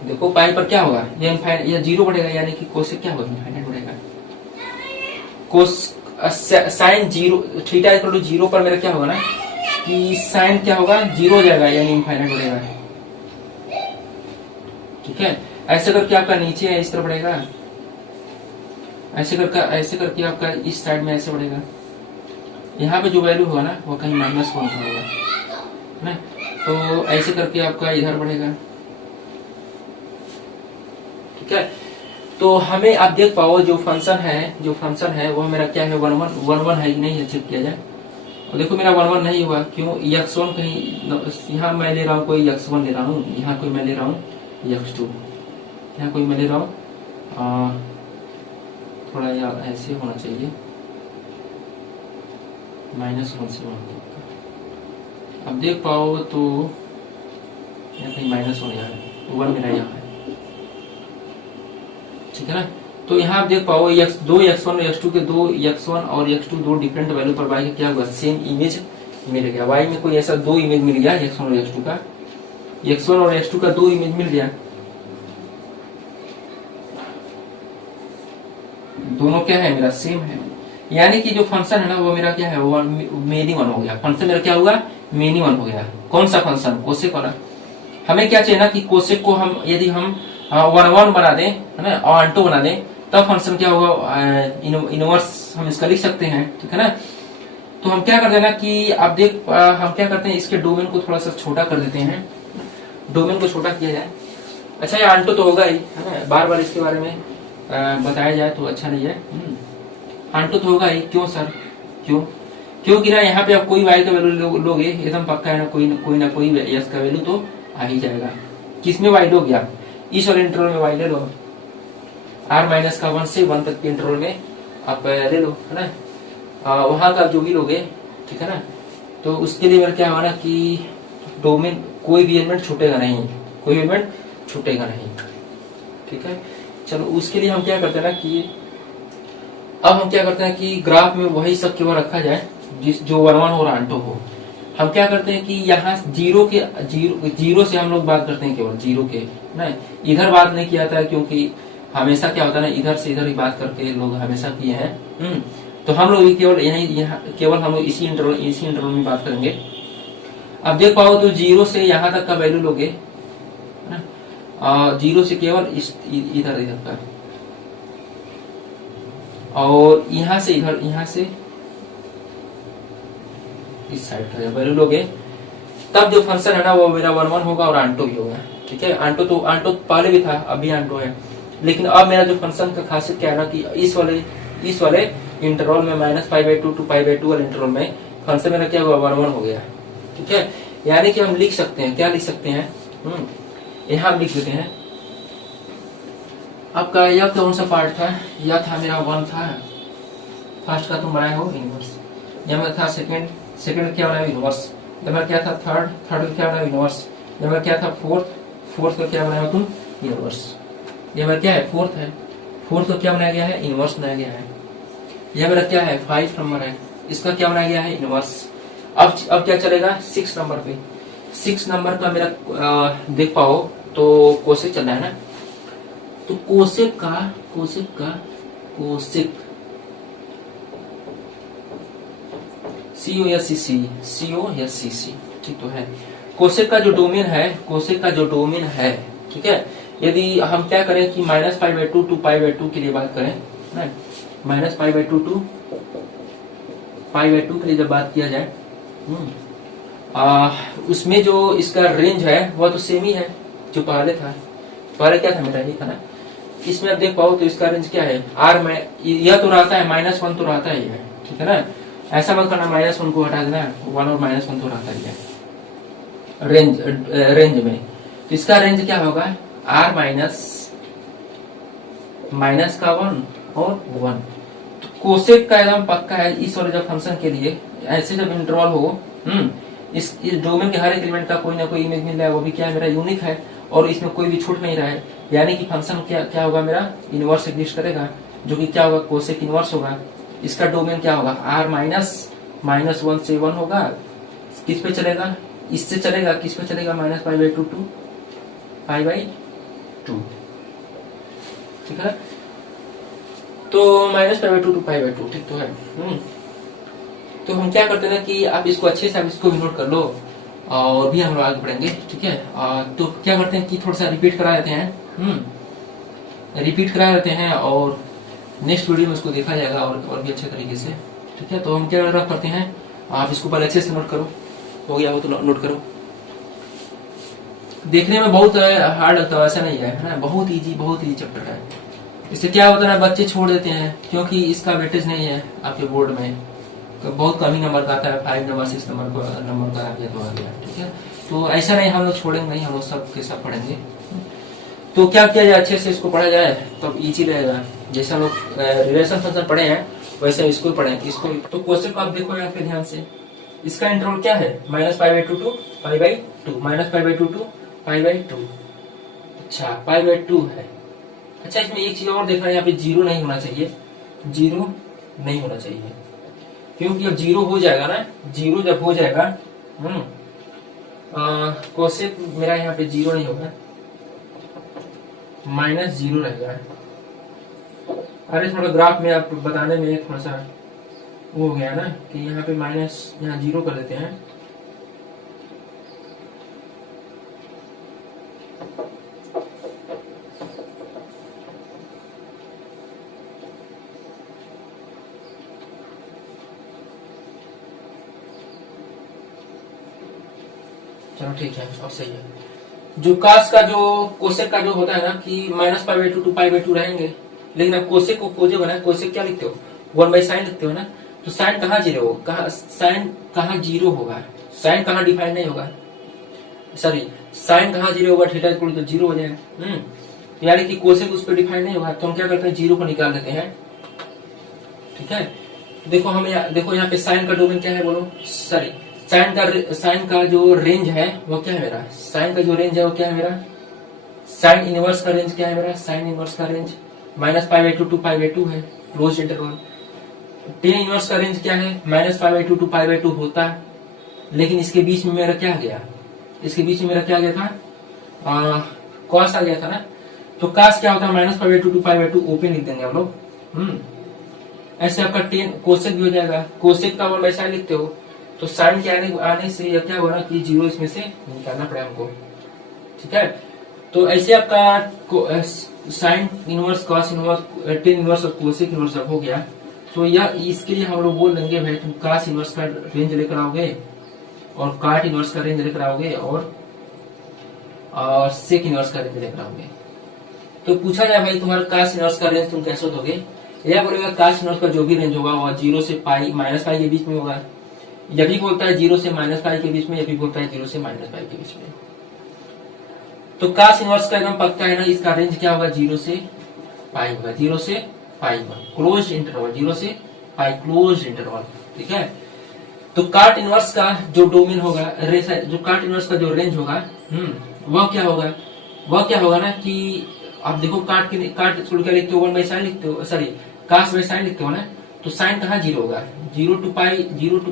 देखो पाई पर क्या होगा, ये 0 बढ़ेगा, यानी कि कोसेक क्या होगा, इनफाइनाइट बढ़ेगा। साइन 0 थीटा इक्वल टू 0 पर मेरा क्या होगा ना कि साइन क्या होगा, 0 हो जाएगा, यानी इनफाइनाइट बढ़ेगा, ठीक है। ऐसे करके आपका नीचे है इस तरह बढ़ेगा, ऐसे करके आपका इस साइड में ऐसे बढ़ेगा। यहाँ पे जो वैल्यू होगा ना वो कहीं -1 का होगा ना, तो ऐसे करके आपका इधर बढ़ेगा, ठीक है। तो हमें आप देख पाओ जो फंक्शन है वो मेरा क्या है, 1 है कि नहीं, चेक किया जाए। और देखो मेरा 1 नहीं हुआ, क्यों, x1 कहीं यहाँ मैं ले रहा हूँ, कोई x1 ले रहा हूँ, यहाँ कोई मैं ले रहा हूँ x2, यहाँ कोई मैं ले रहा हूँ, थोड़ा यार ऐसे होना चाहिए, -1 से 1। अब देख पाओ तो यहाँ कहीं -1 यहाँ है, 1 मेरा यहाँ है, ठीक है ना। तो यहाँ आप देख पाओ दो x1 और x2 के दो x1 और x2 दो डिफरेंट वैल्यू पर y का क्या हुआ, सेम इमेज मिल गया। y में कोई ऐसा 2 इमेज मिल गया, x1 और x2 का, x1 और x2 का 2 इमेज मिल गया, दोनों क्या है, मेरा सेम है। यानी कि जो फंक्शन है ना वो मेरा क्या है, वो मेनी वन हो गया। फंक्शन मेरा क्या हुआ, मेनी वन हो गया। कौन सा फंक्शन, कोसेक वाला हमें क्या चाहिए ना कि कोसेक को हम यदि हम 1 बना दें, है ना, और आंटो बना दें, तब फंक्शन क्या होगा, इनवर्स हम इसका लिख सकते हैं, ठीक है ना। तो हम क्या करते हैं ना कि आप देख हम क्या करते हैं, इसके डोमेन को थोड़ा सा छोटा कर देते हैं, डोमेन को छोटा किया जाए। अच्छा ये आंटो तो होगा ही, है ना, बार बार इसके बारे में बताया जाए तो अच्छा नहीं है। आंटो तो होगा ही, क्यों सर, क्यों, क्योंकि ना यहाँ पे आप कोई वाई का वैल्यू लोगे एकदम पक्का है ना, कोई ना कोई यस का वैल्यू तो आ ही जाएगा। किसमें वाई लोगे आप, इस वाले इंटरवल में वाई ले लो, R-1 से 1 तक के इंटरवल में आप ले लो, है ना, वहां का जो भी लोगे, ठीक है ना। तो उसके लिए मेरा क्या होगा ना कि डोमेन कोई भी एलिमेंट छूटेगा नहीं, कोई एलिमेंट छूटेगा नहीं, ठीक है। चलो उसके लिए हम क्या करते हैं ना कि अब हम क्या करते हैं कि ग्राफ में वही सब केवल रखा जाए जिस जो 1 और आंटो हो। हम क्या करते हैं कि यहाँ जीरो से हम लोग बात करते हैं, केवल जीरो के ना, इधर बात नहीं किया था, क्योंकि हमेशा क्या होता है ना, इधर से इधर ही बात करके लोग हमेशा किए हैं। तो हम लोग केवल यहाँ केवल हम लोग इसी इंटरवल में बात करेंगे। अब देख पाओ तो जीरो से यहाँ तक का वैल्यू लोगे, है ना, जीरो से केवल इधर इधर का, और यहाँ से इधर, यहाँ से इस साइड का वैल्यू लोगे, तब जो फंक्शन है ना वो मेरा 1 होगा और आंटो भी होगा, ठीक है। आंटो पहले भी था, अभी आंटो है, लेकिन अब मेरा जो फंक्शन का खासियत क्या है ना कि इस वाले इंटरवल में -π/2 to π/2 वाले इंटरवल में फंक्शन मेरा क्या हुआ, 1 हो गया, ठीक है। यानी कि हम लिख सकते हैं, क्या लिख सकते हैं, यहाँ हम लिख देते हैं। आपका यह कौन सा पार्ट था, यह था मेरा 1 था, फर्स्ट का तुम बनाए हो इनवर्स, यह मेरा था सेकंड क्या बनाया इनवर्स, यह मेरा क्या था थर्ड का क्या बनाया इनवर्स, यह मेरा क्या था फोर्थ का क्या बनाया हो तुम इनवर्स, यह मेरा क्या है फोर्थ का क्या बनाया गया है, इनवर्स बनाया गया है। यह मेरा क्या है 5 नंबर है, इसका क्या बनाया गया है इनवर्स। अब क्या चलेगा 6 नंबर पे, 6 नंबर का मेरा देख पाओ तो कोसेक चल रहा है ना, तो कोसेक COSEC, ठीक तो है। कोसेक का जो डोमेन है, ठीक है। यदि हम क्या करें कि -π/2 to π/2 के लिए बात करें, -π/2 to π/2 के लिए जब बात किया जाए, उसमें जो इसका रेंज है वह तो सेम ही है जो पहले था। पहले क्या था मेरा, ये था ना, इसमें आप देख पाओ तो इसका रेंज क्या है, R में यह तो रहता है -1 तो रहता ही है, ठीक है ना। ऐसा मत करना -1 को हटा देना, 1 और -1 तो रहता ही है रेंज में। तो इसका रेंज क्या होगा, R माइनस का 1 और 1। तो कोसेक का एकदम पक्का है इस वाले जब फंक्शन के लिए, ऐसे जब इंटरवल हो, इस डोमेन के हर एक एलिमेंट का कोई ना कोई इमेज मिल रहा है, वो भी क्या है मेरा यूनिक है, और इसमें कोई भी छूट नहीं रहा है। यानी कि फंक्शन क्या होगा मेरा इनवर्स एग्जिस्ट करेगा, जो कि क्या होगा कोसेक इनवर्स होगा। इसका डोमेन क्या होगा, R -1 से 1 होगा, किस पे चलेगा, इससे चलेगा, किस पे चलेगा, -π/2 to π/2, ठीक है। तो -π/2 to π/2, ठीक तो है। तो हम क्या करते हैं ना कि आप इसको अच्छे से आप इसको भी नोट कर लो, और भी हम लोग आगे बढ़ेंगे, ठीक है। तो क्या करते हैं कि थोड़ा सा रिपीट करा देते हैं, और नेक्स्ट वीडियो में उसको देखा जाएगा और भी अच्छे तरीके से, ठीक है। तो हम क्या करते हैं, आप इसको पहले अच्छे से नोट करो, हो गया हो तो नोट करो। देखने में बहुत हार्ड लगता है, ऐसा नहीं है ना, बहुत इजी चैप्टर है। इससे क्या होता है ना, बच्चे छोड़ देते हैं क्योंकि इसका वेटेज नहीं है आपके बोर्ड में, तो बहुत कम ही नंबर का आता है, 5 नंबर 6 नंबर का आ गया तो आ गया, ठीक है। तो ऐसा नहीं, हम लोग छोड़ेंगे नहीं, हम लोग सब के सब पढ़ेंगे। तो क्या किया जाए, अच्छे से इसको पढ़ा जाए तब इजी रहेगा। जैसे हम लोग रिलेशन फंक्शन पढ़े हैं वैसे इसको पढ़ें, इसको। तो क्वेश्चन को आप देखो यहाँ पे ध्यान से, इसका इंटरवल क्या है, -π/2 to π/2, -π/2 to π/2। अच्छा π/2 है। अच्छा इसमें एक चीज और देखना है, यहाँ पे 0 नहीं होना चाहिए, क्योंकि अब 0 हो जाएगा ना, 0 जब हो जाएगा, कोसेक मेरा यहाँ पे 0 नहीं होगा, -0 रहेगा। अरे थोड़ा ग्राफ में आप बताने में थोड़ा सा वो हो गया ना कि यहाँ पे माइनस, यहाँ 0 कर देते हैं, चलो ठीक है, अब सही है। जो कास का जो कोसेक का जो होता है ना कि -π/2 टू π/2 रहेंगे, लेकिन अब कोसेक को खोजे बना, कोसेक क्या लिखते हो, 1/sin लिखते हो ना। तो साइन कहाँ जीरो हो, कहाँ साइन कहाँ जीरो होगा, साइन कहाँ डिफाइन नहीं होगा, सॉरी साइन कहाँ जीरो होगा, थीटा इक्वल तो जीरो हो जाएगा। यानी कि कोसेक उस पर डिफाइन नहीं होगा, तो हम क्या करते हैं, जीरो को निकाल देते हैं। ठीक है, देखो हम देखो यहाँ पे साइन का डोमेन क्या है बोलो, सॉरी साइन का जो रेंज है वो क्या है मेरा, साइन का जो रेंज है वो क्या है मेरा, साइन इनवर्स का रेंज क्या है मेरा, साइन इनवर्स का रेंज -π/2 टू π/2 है, क्लोज इंटरवल। टेन इनवर्स का रेंज क्या है, -π/2 टू π/2 होता है, लेकिन इसके बीच में मेरा क्या गया, इसके बीच में मेरा क्या गया था, कॉस आ गया था ना। तो कास क्या होता है, -π/2 टू π/2 ओपन लिख देंगे हम लोग। ऐसे आपका टेन कोसेक भी हो जाएगा, कोसेक का 1/sin लिखते हो, तो साइन के आने से यह क्या होगा कि जीरो इसमें से निकालना पड़ेगा हमको। ठीक है, तो ऐसे आपका sine inverse, cos inverse, tan inverse और कोसेक इनवर्स हो गया। तो यह इसके लिए हम लोग बोल देंगे भाई तुम कास इनवर्स का रेंज लेकर आओगे और काट इनवर्स का रेंज लेकर आओगे और सेक इनवर्स का रेंज लेकर आओगे। तो पूछा जाए भाई तुम्हारा कास इनवर्स का रेंज तुम कैसे दोगे, यह बोलेगा कास इनवर्स का जो भी रेंज होगा वह 0 से पाई -π के बीच में होगा। यह भी बोलता है 0 से -π के बीच में, यह भी बोलता है 0 से -π के बीच में। तो कास इनवर्स का एकदम पक्का है ना, इसका रेंज क्या होगा, 0 से पाई होगा, 0 से पाई होगा, क्लोज इंटरवल, 0 से पाई क्लोज इंटरवल। ठीक है, तो काट इनवर्स का जो डोमेन होगा, जो काट इनवर्स का जो रेंज होगा, वह क्या होगा, वह क्या होगा ना कि आप देखो काट छोड़ क्या लिखते हो, 1/sin लिखते हो, सॉरी कास बाय साइन लिखते हो ना। तो साइन कहाँ जीरो होगा, 0 टू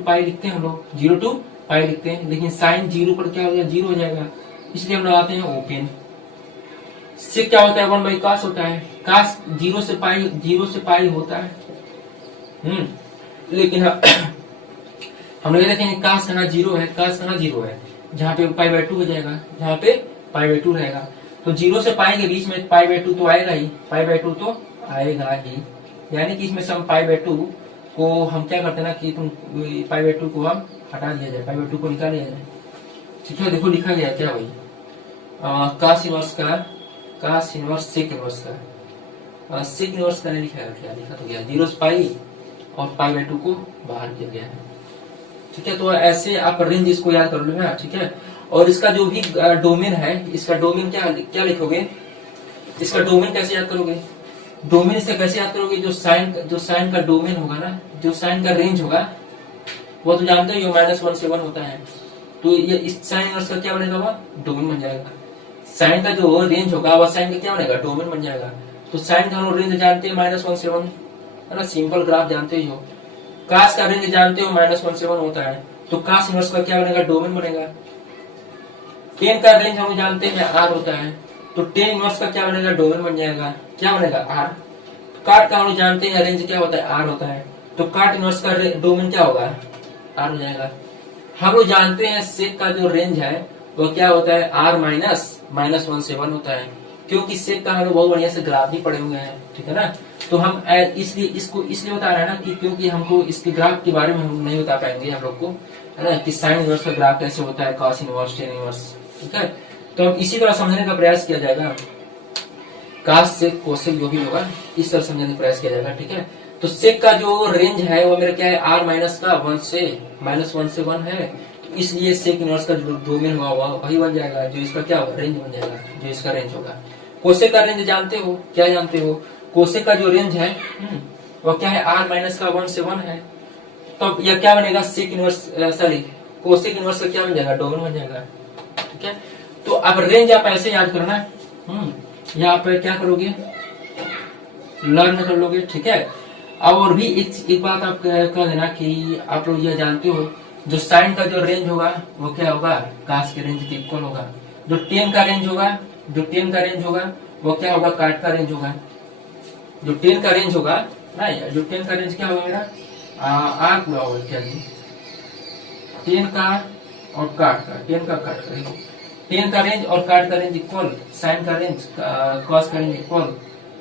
पाई लिखते हैं हम लोग, 0 टू पाई लिखते हैं, लेकिन साइन जीरो पर क्या हो जाएगा, जीरो हो जाएगा, इसलिए हम लगाते हैं ओपन। से क्या होता है, 1/cos होता है, कास 0 से पाई होता है। लेकिन हम लोग देखेंगे कास कहाँ जीरो है, कास कहाँ जीरो है, जहाँ पे π/2 हो जाएगा, जहाँ पे π/2 रहेगा। तो 0 से पाई के बीच में π/2 तो आएगा ही, π/2 तो आएगा ही, यानी कि इसमें से हम π/2 को हम क्या करते हैं ना कि तुम π/2 को हम हटा दिया जाए, π/2 को निकाल लिया जाए। ठीक है, देखो लिखा गया क्या भाई, कास इनवर्स सेक इनवर्स का, सेक इनवर्स का नहीं लिखा गया, लिखा तो गया 0 से पाई और π/2 को बाहर किया गया है। ठीक है, तो ऐसे आप रेंज इसको याद कर लो ना। ठीक है, और इसका जो भी डोमेन है, इसका डोमेन क्या लिखोगे, इसका डोमेन कैसे याद करोगे, डोमेन इसका कैसे याद करोगे, जो साइन का डोमेन होगा ना, जो साइन का रेंज होगा वो तो जानते हो -1 से 1 होता है। तो ये इस साइन इनवर्स का क्या बनेगा, वह डोमेन बन जाएगा। साइन का जो रेंज होगा वह साइन का क्या बनेगा, डोमेन बन जाएगा। तो साइन का हम लोग रेंज जानते हैं -1 से 1 है ना, सिंपल ग्राफ जानते ही हो। कास का रेंज जानते हो -1 से 1 होता है, तो कास इनवर्स का क्या बनेगा, डोमेन बनेगा। टेन का रेंज हम जानते हैं r होता है, तो टेन इनवर्स का क्या बनेगा, डोमेन बन जाएगा, क्या बनेगा r। काट का हम जानते हैं रेंज क्या होता है, r होता है, तो काट इनवर्स का डोमेन क्या होगा, r हो जाएगा। हम लोग जानते हैं सेक का जो रेंज है वो क्या होता है, r -1 से 1 होता है, क्योंकि सेक का हम लोग बहुत बढ़िया से ग्राफ भी पढ़े हुए हैं। ठीक है ना, तो हम इसलिए इसको इसलिए बता रहे हैं ना कि क्योंकि हमको इसके ग्राफ के बारे में हम नहीं बता पाएंगे हम लोग को, है ना, कि साइन इनवर्स का ग्राफ कैसे होता है, कॉस इनवर्स, टेन इनवर्स। ठीक है, तो हम इसी तरह समझने का प्रयास किया जाएगा, कास से कोसेक जो भी होगा इस तरह समझने का प्रयास किया जाएगा। ठीक है, तो सेक का जो रेंज है वो मेरा क्या है, r माइनस का 1 से -1 है, तो इसलिए सेक इनवर्स का जो डोमेन होगा वही बन जाएगा, जो इसका क्या होगा, रेंज बन जाएगा, जो इसका रेंज होगा। कोसेक का रेंज जानते हो, क्या जानते हो, कोसेक का जो रेंज है वो क्या है, r माइनस का 1 से 1 है। तो यह क्या बनेगा, sec inverse, sorry cosec inverse का क्या बन जाएगा, डोमेन बन जाएगा। ठीक है, तो अब रेंज आप ऐसे याद करना, या आप क्या करोगे, लर्न कर लोगे। ठीक है, और भी एक बात आप कह देना कि आप लोग यह जानते हो, जो साइन का जो रेंज होगा वो क्या होगा, कास के रेंज के इक्वल होगा। जो टेन का रेंज होगा वो क्या होगा, काट का रेंज होगा। जो टेन का रेंज होगा ना, जो टेन का रेंज क्या होगा मेरा, आर पूरा होगा, क्या टेन का और काट का, टेन का काट का, टेन का रेंज और काट का रेंज इक्वल, साइन का रेंज कॉस का रेंज इक्वल,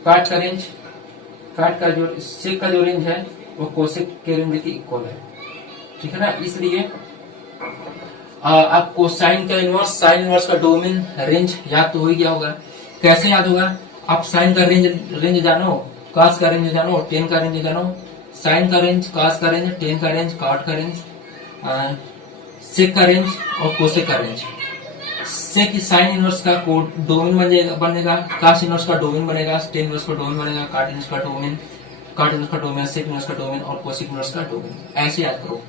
काट का रेंज, काट का जो सेक का जो रेंज है वो कोसेक के रेंज के इक्वल है। ठीक है ना, इसलिए आपको साइन इनवर्स का डोमेन रेंज याद तो हो ही गया होगा। कैसे याद होगा? आप साइन का रेंज जानो, कॉस का रेंज जानो, टेन का रेंज जानो। साइन का रेंज, कॉस का रेंज, टेन का रेंज, कॉट का रेंज, सेक का रेंज और कोसेक का रेंज। सेक साइन इनवर्स का डोमेन बनेगा, कॉस इनवर्स का डोमेन बनेगा, टेन इनवर्स का डोमेन बनेगा, कॉट इनवर्स का डोमेन, सेक इनवर्स का डोमेन और कोसेक इनवर्स का डोमेन। ऐसे याद करो,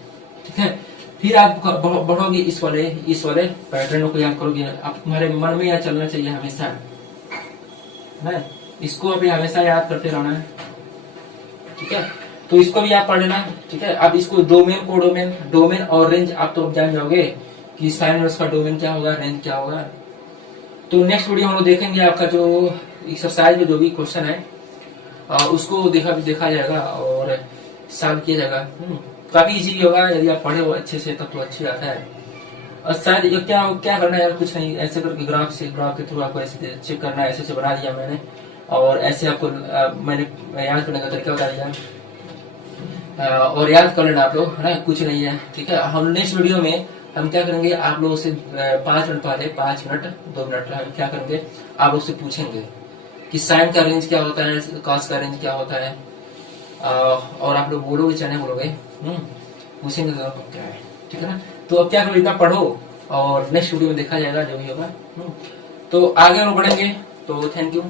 ठीक है। फिर आप बढ़ोगे इस वाले पैटर्न को याद करोगे। आप तुम्हारे मन में याद चलना चाहिए हमेशा, है। इसको अभी हमेशा याद करते रहना है, ठीक है। तो इसको भी आप पढ़ लेना, ठीक है। अब इसको डोमेन और रेंज आप तो जान जाओगे कि साइन इनवर्स का डोमेन क्या होगा, रेंज क्या होगा। तो नेक्स्ट वीडियो हम लोग देखेंगे आपका जो एक्सरसाइज में जो भी क्वेश्चन है उसको देखा जाएगा और सॉल्व किया जाएगा। काफी इजीली होगा यदि आप पढ़े हो अच्छे से, तब तो अच्छी बात है। और शायद ये क्या करना है यार, कुछ नहीं, ऐसे करके ग्राफ के थ्रू आपको ऐसे चेक करना है। ऐसे बना दिया मैंने और ऐसे आपको मैंने याद करने का तरीका बता दिया और याद कर लेना आप लोग, है ना। कुछ नहीं है, ठीक है। हम नेक्स्ट वीडियो में हम क्या करेंगे, आप लोगों से 5 मिनट पहले 5 मिनट 2 मिनट हम क्या करेंगे, आप लोग से पूछेंगे कि साइन का रेंज क्या होता है, कॉस का रेंज क्या होता है, और आप लोग बोलोगे चाहे नहीं बोलोगे, पूछेंगे तो आपको क्या है, ठीक है ना। तो अब क्या करो, इतना पढ़ो और नेक्स्ट वीडियो में देखा जाएगा जो भी होगा। तो आगे हम बढ़ेंगे। तो थैंक यू।